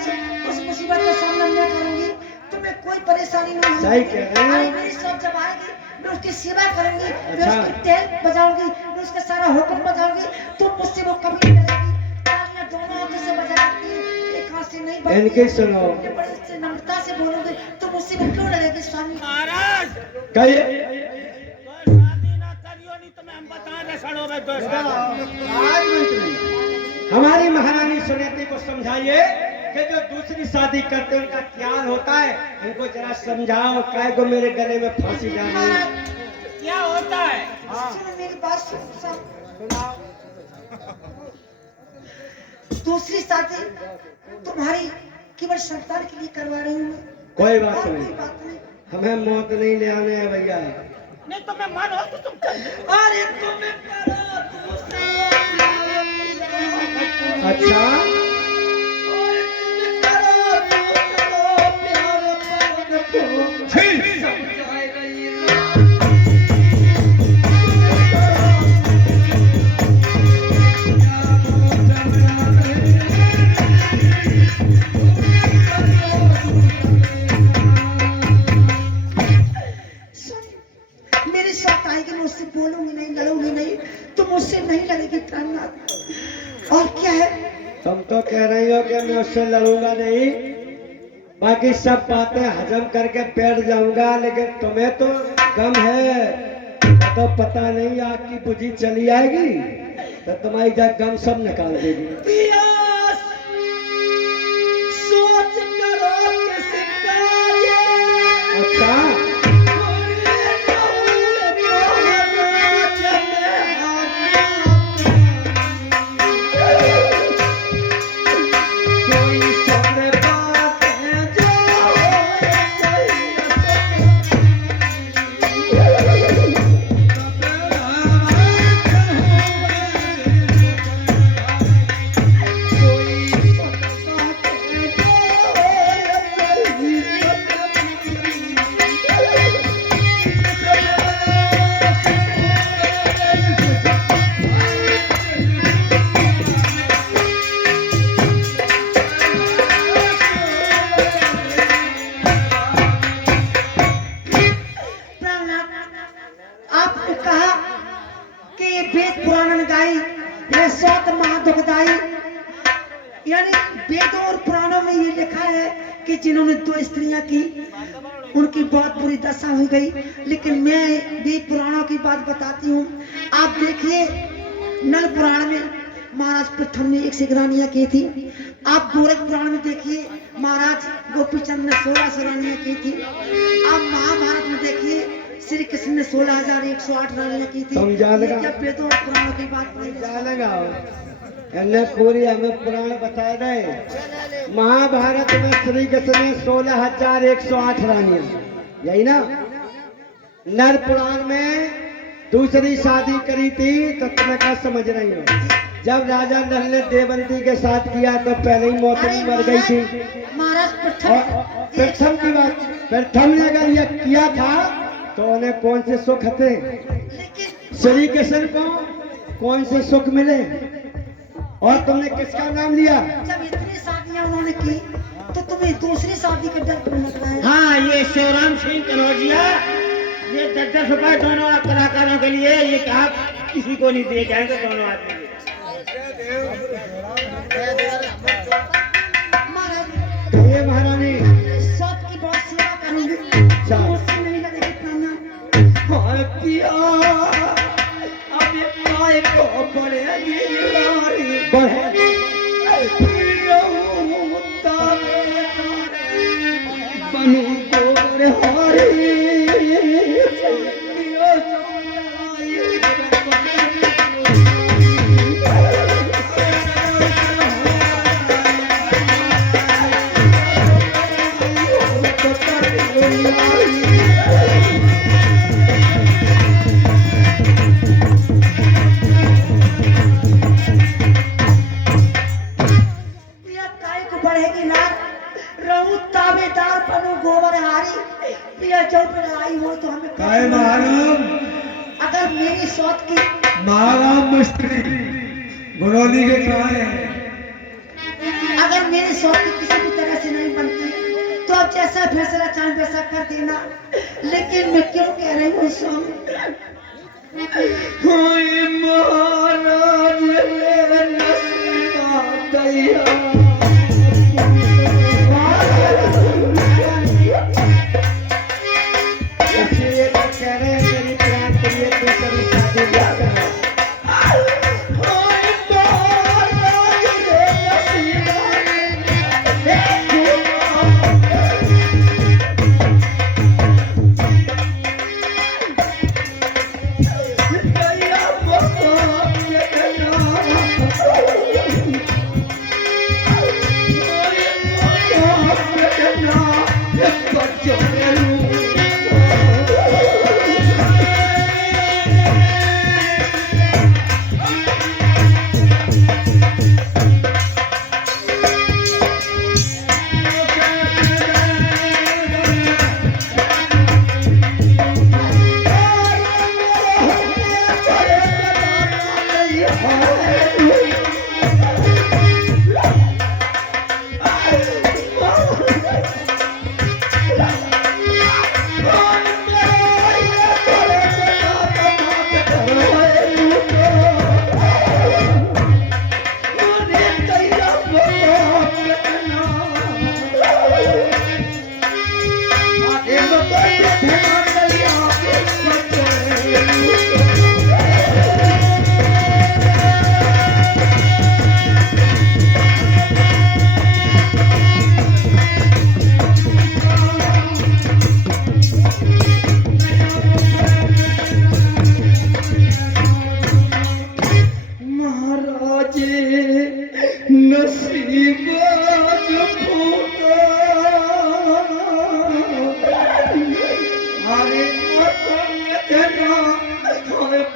उस मुसीबत का सामना मैं करूंगी। तुम्हें कोई परेशानी नहीं होगी। सही कह रहे हैं। अरे मेरी सोच जब आएगी, मैं उसकी सेवा करूंगी, मैं अच्छा। उसकी तेल बजाऊंगी, मैं उसका सारा हुक्म बजाऊंगी, तो मुझसे वो कभी नहीं डरेगी। तालियां दोनों हाथों से बजाऊंगी, एक हाथ से नहीं बजती। इनकी सुनो। मैं बड़ी से नम्रता से बोलूंगी, तो मुझसे वो क्यों डरेगी स्वामी? महाराज कहिए। शादी ना करियो, नहीं तो मैं हम बता दे सड़ो में तो राजमंत्री, हमारी महारानी सुनीति को समझाइए कि जो दूसरी शादी करते हैं उनका क्या होता है। इनको जरा समझाओ, काय को मेरे गले में फांसी जानी है। महाराज, क्या होता है? सुनो मेरी बात सुनो। दूसरी शादी तुम्हारी केवल संतान के लिए करवा रही हूँ मैं। कोई बात और नहीं, कोई बात नहीं। हमें मौत नहीं ले आने है भैया। नहीं तो मैं मानो तो तुम कर दो। अरे तुम्हें करो दूसरा प्यार। अच्छा, ओए तुम्हें करो दूसरा प्यार पर को समझाए रही मेरी शौक आएगी, मैं उससे बोलूंगी नहीं, लड़ूंगी नहीं, तो मुझसे नहीं लड़ेगी प्राणनाथ। और क्या है, तुम तो कह रही हो कि मैं उससे लड़ूंगा नहीं, बाकी सब बातें हजम करके बैठ जाऊंगा, लेकिन तुम्हें तो गम है, तो पता नहीं आग की बुझी चली आएगी तो तुम्हारी गम सब निकाल देगी। पियास सोच करो किसी कार्य, अच्छा, आपने कहा कि ये वेद पुराण गाई, ये सौत महादुखदाई, यानी वेदों और पुराणों में ये लिखा है कि जिन्होंने 2 स्त्रियां की उनकी बहुत बुरी दशा हो गई। लेकिन मैं वेद पुराणों की बात बताती हूँ। आप देखिए, नल पुराण में महाराज प्रथम ने 1 सिगरानियां की थी। आप गोरख पुराण में देखिए, महाराज गोपीचंद ने 16 सरानियां की थी। आप महाभारत में देखिए, श्री कृष्ण ने 16,108 रानियां की थी। तुम जान लगा, ये क्या वेदों और पुराणों की बात नहीं है? जानेगा इन्हें पूरी हमें पुराण बताए गए। महाभारत में श्री कृष्ण ने 16,108 रानियां, यही ना। नर पुराण में दूसरी शादी करी थी, तो तुम्हें क्या समझ रही हो? जब राजा नल ने देवंती के साथ किया तो पहले ही मौसम मर गई थी। महाराज प्रथम की बात, प्रथम ने अगर यह किया था तो उन्हें कौन से सुख थे? लेकिन श्री कृष्ण को कौन से सुख मिले? और तुमने किसका नाम लिया? जब इतनी शादियां उन्होंने की तो तुम्हें दूसरी शादी का डर क्यों लग रहा है? हाँ, ये शिवराम सिंह कनौजिया, ये 10-10 रुपए दोनों कलाकारों के लिए, ये कहा किसी को नहीं दिए जाएंगे दोनों आदमी। महाराज, ये महारानी सौत की बहुत सेवा करूंगी, अच्छा। मुझसे नहीं लगेगी प्राणनाथ। पिया काय को बढ़ेगी ना, रहूं ताबेदार बनूं गोबर हारी। पिया जो आई हो तो हमें काय महाराम, अगर मेरी सौत की महाराम मिस्त्री गुरौली के कहा है। अगर मेरी सौत की किसी भी तरह से नहीं बनती तो अब जैसा फैसला चाहे वैसा कर देना। लेकिन मैं क्यों कह रही हूँ स्वामी, महाराज नसीबा दैया। इसलिए तो कह रहे हैं मेरी प्राण के लिए दूसरी शादी ना करना।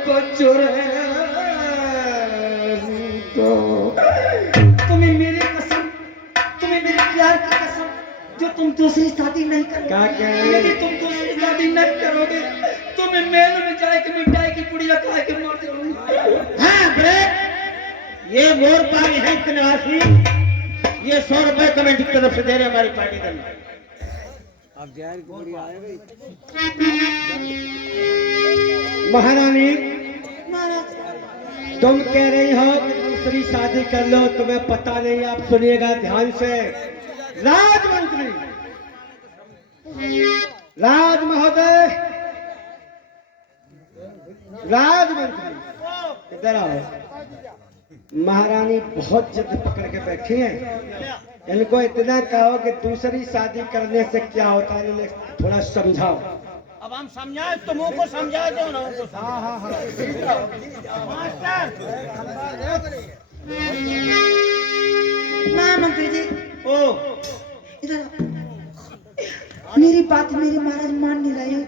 पचुरे तो तुम्हें मेरी कसम, तुम्हें मेरे प्यार की कसम, जो तुम दूसरी शादी नहीं करोगे, क्या कह रहे हो? यदि तुम दूसरी शादी नहीं करोगे तो मैं मेल में जाके मिठाई की पुड़िया खा के मर जाऊंगी। हाँ ब्रेक, ये मोर पानी है निवासी, ये 100 रुपए कमेटी की तरफ से दे रहे हमारी पार्टी का। अब ध्यान पूरी आएगी। महारानी महाराज, तुम कह रही हो कि दूसरी शादी कर लो, तुम्हें पता नहीं, आप सुनिएगा ध्यान से। राजमंत्री, राज महोदय, राजमंत्री इधर आओ। महारानी बहुत जिद पकड़ के बैठी हैं, इनको इतना कहो कि दूसरी शादी करने से क्या होता है, इन्हें थोड़ा समझाओ। अब हम समझाए, तुमों को समझा दो ना उनको। हाँ मास्टर। महामंत्री जी ओ इधर आओ। मेरी बात मेरे महाराज मान नहीं रहे हैं।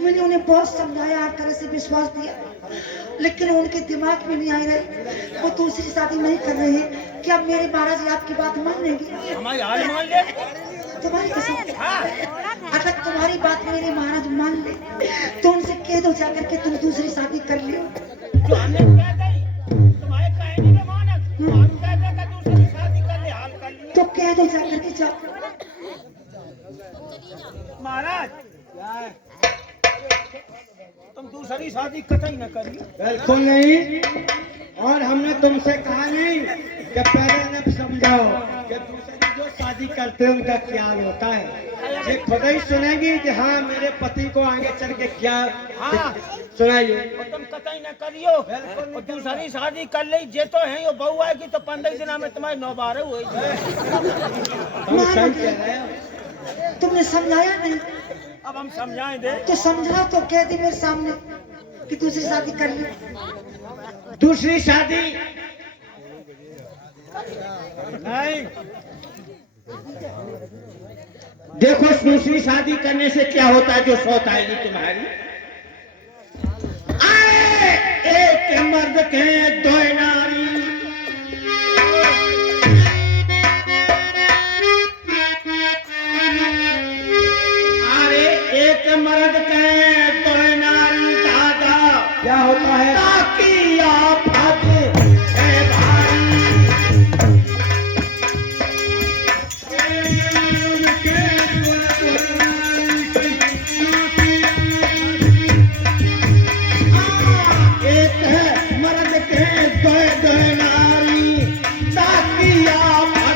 मैंने उन्हें बहुत समझाया, हर तरह से विश्वास दिया, लेकिन उनके दिमाग में नहीं आ रहे, वो दूसरी शादी नहीं कर रहे हैं। क्या मेरे महाराज आपकी बात मान लेंगे? हमारी हाल मान ले। तुम्हारी कसम, हाँ। अगर तुम्हारी बात मेरे महाराज मान ले तो उनसे कह दो जाकर के तुम दूसरी शादी कर लियो। जो हमने कह दी, तुम्हारे कहने के मानक, हम कह देगा दूसरी शादी कर ले, हाल कर लिए। तो कह दो जाकर के जाओ। महाराज तुम दूसरी शादी कतई न करिए। बिल्कुल नहीं, और हमने तुमसे कहा नहीं कि पहले इन्हें समझाओ कि दूसरी जो शादी करते हैं उनका क्या होता है। ये खुद ही सुनेगी कि हाँ मेरे पति को आगे चल के क्या। हाँ। सुनाइए। और तुम कतई न करियो, और दूसरी शादी कर ली, जे तो है, वो बहू आएगी तो 15 दिन में तुम्हारी 9-12 हुई। तुम सही कह रहे हो। तुमने समझाया नहीं अब हम समझाएं दे। तो समझा तो कह दी मेरे सामने कि दूसरी शादी कर ली। दूसरी शादी नहीं, देखो दूसरी शादी करने से क्या होता है, जो सौत आएगी तुम्हारी। आए एक मर्द के दो नारी, अरे एक मर्द के दो नारी दादा, क्या होता है? ताकि आप भाई एक है मर्द के दो नारी, ताकि आप भाई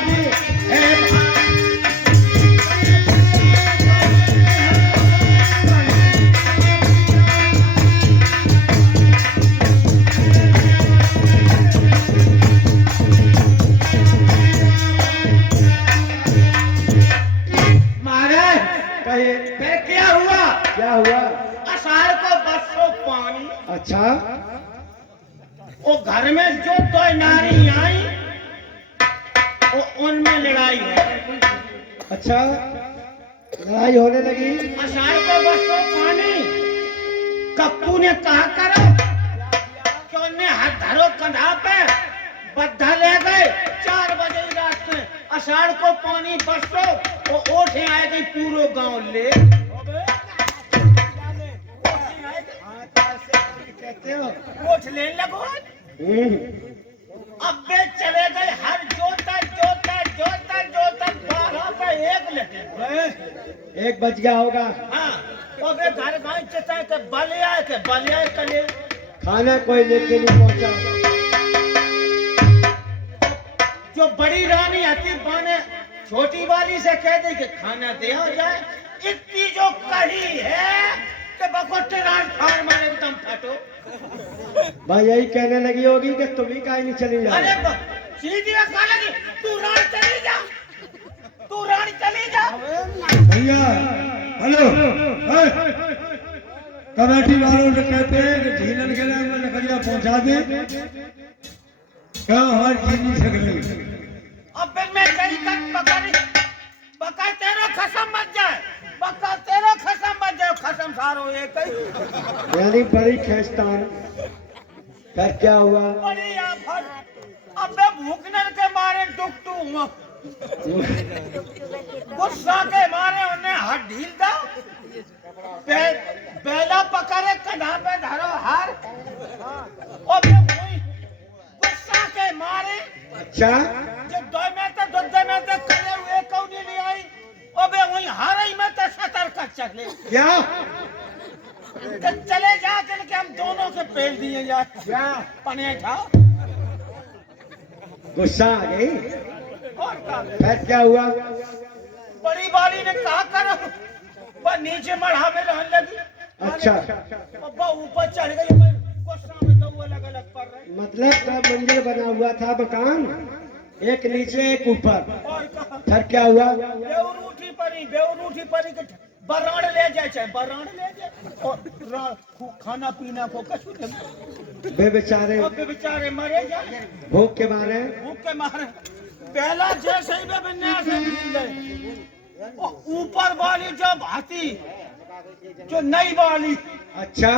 महाराज कहिए फिर क्या हुआ? क्या हुआ? अषाढ़ को बरसों पानी, अच्छा, वो घर में जो दो नारी आई, वो उनमें लड़ाई है। अच्छा, लड़ाई होने लगी। अषाढ़ को बरसों पानी, कप्पू ने कहा करो कि उन्हें हाथ धरो कंधा पे, बद्धा ले गए। 4 बजे रात में अषाढ़ को पानी बरसो, वो ओठे आए गई पूरो गांव ले। कहते हो? ओठ ले लगो। अब वे चले गए, हर जोता 12 पे 1 लटे। एक बज गया होगा। हाँ, और वे घर गाँव चचा के बलिया कले। खाना कोई लेके नहीं पहुंचा। जो बड़ी रानी आती बाने छोटी वाली से कह दे कि खाना दे हो जाए। इतनी जो कही है कि बकोटे फाड़ मारे एकदम फटो। भाई यही कहने लगी होगी कि तुम ही काहे नहीं चली जाओ। अरे सीधी बात कहा लगी, तू रानी चली जा। भैया हेलो, कमेटी वालों से कहते हैं कि झीलन के लिए में लकड़ियाँ पहुंचा दे, क्या हमारी जी नहीं सकती। अब फिर मैं कहीं बका तेरा खसम मत जाए, बका तेरा खसम मत जाए। संसार हो एक ही। यानी बड़ी खेचतान। फिर क्या हुआ? बड़ी आफत। अबे भूखने के मारे डुकटू हुआ, गुस्सा के मारे उन्हें हाथ ढील दा, बेला पकड़े कन्हा पे धरो हार। अबे वही गुस्सा के मारे अच्छा, जो दो में करे हुए कौनी ले आई। अबे वही हारे में तो सतर्क चले क्या? तो चले जा के हम दोनों के पेल दिए यार। क्या पने था? गुस्सा आ गई। और का फिर क्या हुआ? बड़ी बारी ने कहा करो, पर नीचे मढ़ा में रहने लगी। अच्छा, अब्बा ऊपर चढ़ गई, पर गुस्सा में तो वो अलग पड़ रहे। मतलब 2 मंजिल बना हुआ था मकान, एक नीचे एक ऊपर। और कहा फिर क्या हुआ? बेवरूठी परी के बराड़ ले जाए, बराड़ ले जाए और खाना पीना को कछु नहीं। वे बेचारे अब बेचारे मरे जाए भूख के मारे। भूख के मारे। पहला जैसे ही वे बिन्यास से भील गए, और ऊपर वाली जब आती जो नई वाली, अच्छा,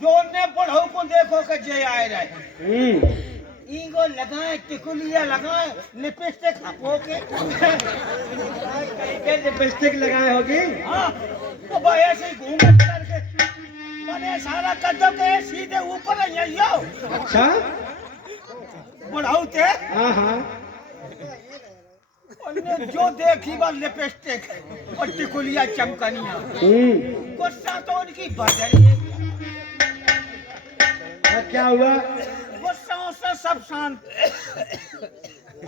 जो ने बढ़ो को देखो के जे आए रहे, इनको लगाए टिकुलिया लगाए लिपस्टिक होके लिपस्टिक लगाए होगी। हाँ, तो भाई ऐसे ही घूंघट करके मैंने सारा कदम के सीधे ऊपर आइयो। अच्छा, बढ़ाऊ थे हाँ हाँ, उन्हें जो देखी वो लिपस्टिक और टिकुलिया चमकनिया, गुस्सा तो उनकी बदल है। अब क्या हुआ? गुस्सा से सब शांत।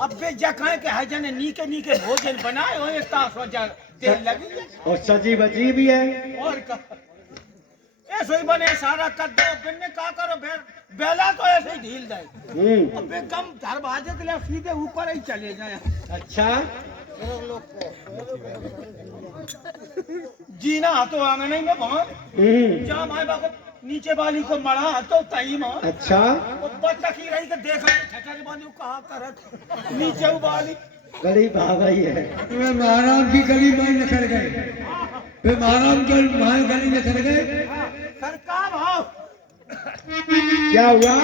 अब वे जगह के हजन नीके नीके भोजन बनाए हो, एक तास हो जा देर लगी है। और सजी बजी भी है। और का ऐसे ही बने सारा कर दो, बिन्ने का करो बेला तो ऐसे ही ढील जाए। अब वे कम दरवाजे के लिए सीधे ऊपर ही चले जाए। अच्छा, जीना तो आंगन में वहाँ जहाँ माए बाप नीचे वाली को मरा तो तई माँ। अच्छा, बच्चा की रही के देखा ठटर बानी कहा करत नीचे वाली। गरीब भाई है। वे महाराम की गली में निकल गए, वे महाराम के माए गली में निकल गए। सरकार भाव क्या हुआ?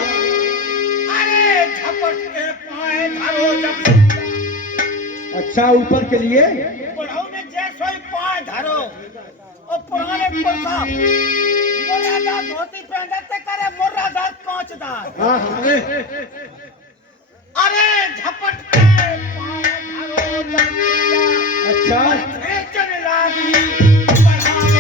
अरे झपट के पाए धरो जब अच्छा, ऊपर के लिए बढ़ाऊ ने जैसे ही पाए धरो और पुराने पुरखा मुर्रादार धोती पहनते करे मुर्रादार कांचदार। हाँ हाँ, अरे झपट के पाए धरो जब अच्छा, खेचन लागी बढ़ावा।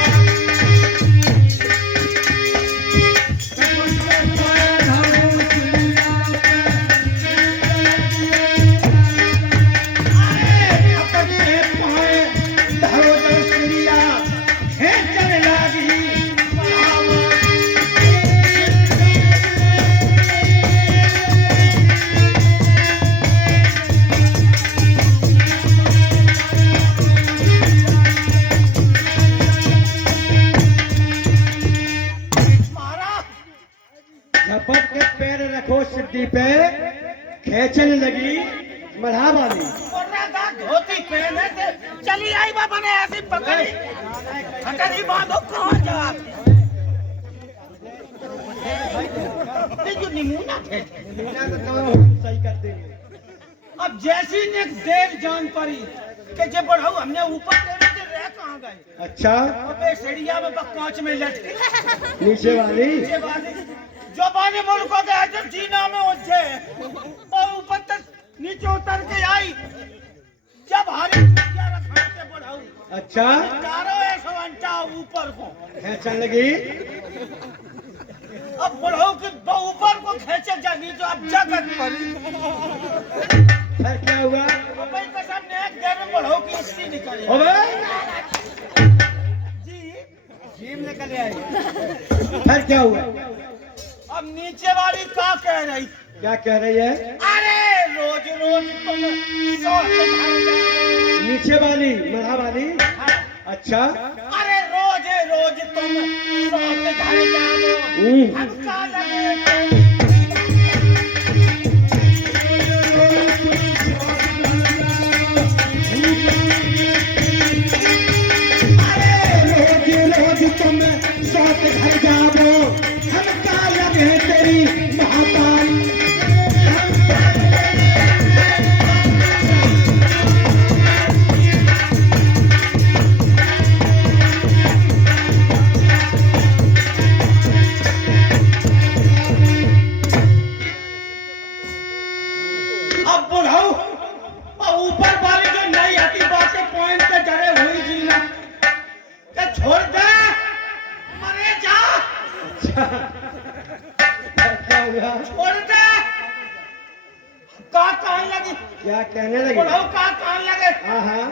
झपट के पैर रखो सिद्धि पे, खेचने लगी मल्हा वाली। मुर्रादार धोती पहने थे चली आई बाबा ने ऐसी पकड़ी खटरी बांधो कहाँ जा। ये जो नमूना थे सही कर देंगे। अब जैसी ने देर जान पड़ी कि जब बढ़ाऊ हमने ऊपर देने से रह कहाँ गए। अच्छा, अबे सीढ़िया में कांच में लटके नीचे वाली नीचे वाली जो बाने मुल्कों के हजर जीना में उलझे और ऊपर तक नीचे उतर के आई जब हारे क्या रखा के बढ़ाऊ। अच्छा, चारों ऐसा अंटा ऊपर को खेचन लगी। अब बढ़ाऊ के ऊपर को खेचे जानी जो अब जगत पड़ी। फिर क्या हुआ? अब भाई कसम ने एक देर में बढ़ाऊ की इसी निकली। अबे जी जीम निकल आई। फिर क्या हुआ? अब नीचे वाली क्या कह रही? क्या कह रही है? अरे रोज रोज तुम सोच नीचे वाली मल्हा वाली। अच्छा, अरे रोज रोज तुम सोच घर जाओ धक्का लगे। अरे रोज रोज महाकाली। अब बुढ़ाऊ और ऊपर वाली जो नई आती बातें पॉइंट पे जड़े हुई जी ना क्या छोड़ दे मरे जा क्या हुआ? छोड़ दे का कान लगी क्या कहने लगे? बुढ़ाऊ का कान लगे हाँ हाँ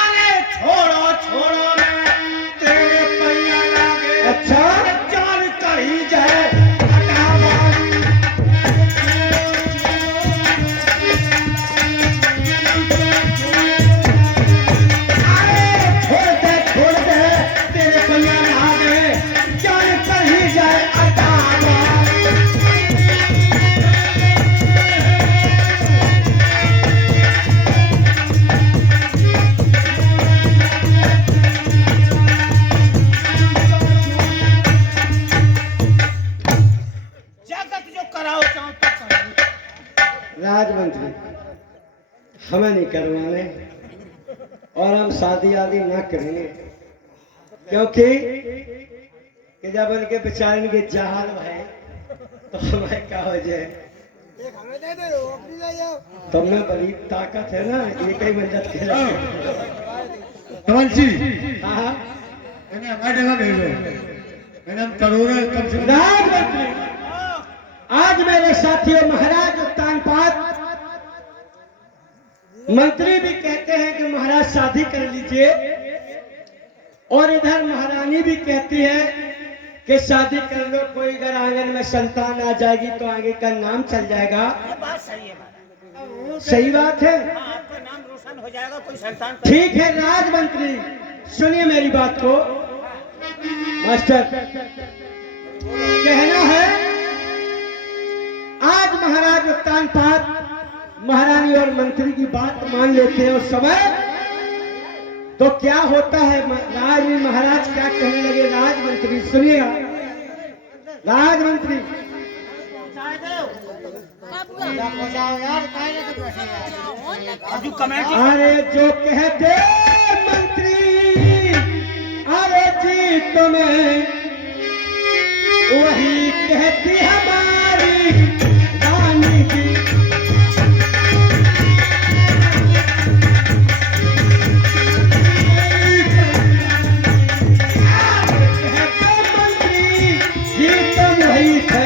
अरे छोड़ो छोड़ो मैं तेरे पैया लागे अच्छा? जान कहीं जाए हटावारी। छोड़ दे तेरे पैया लागे जान कहीं जाए अटावा। जगत जो कराओ चाहो तो करो। राजमंत्री हमें नहीं करवाने और हम शादी आदि ना करेंगे क्योंकि कि जब उनके बेचारे के जहाल है तो हमें क्या हो जाए। तुम में बड़ी ताकत है ना एक ही मदद के कमल जी हाँ हाँ। मैंने हमारे जगह भेजो मैंने हम करोड़ों कम से कम राजमंत्री आज मेरे साथियों महाराज उत्तानपाद मंत्री भी कहते हैं कि महाराज शादी कर लीजिए और इधर महारानी भी कहती है कि शादी कर लो, कोई अगर आंगन में संतान आ जाएगी तो आगे का नाम चल जाएगा। ये बात सही है महाराज। सही बात है। हाँ, आपका नाम रोशन हो जाएगा कोई संतान पैदा- ठीक है राजमंत्री सुनिए मेरी बात को। मास्टर कहना है आज महाराज उत्तानपाद महारानी और मंत्री की बात मान लेते हैं उस समय तो क्या होता है। राज महाराज क्या कहने लगे। राजमंत्री सुनिएगा। राजमंत्री अजू कमेटी अरे जो कहते मंत्री अरे जी तुम्हें वही कहती हमारी रानी जी। कहते मंत्री जी तुम वही थे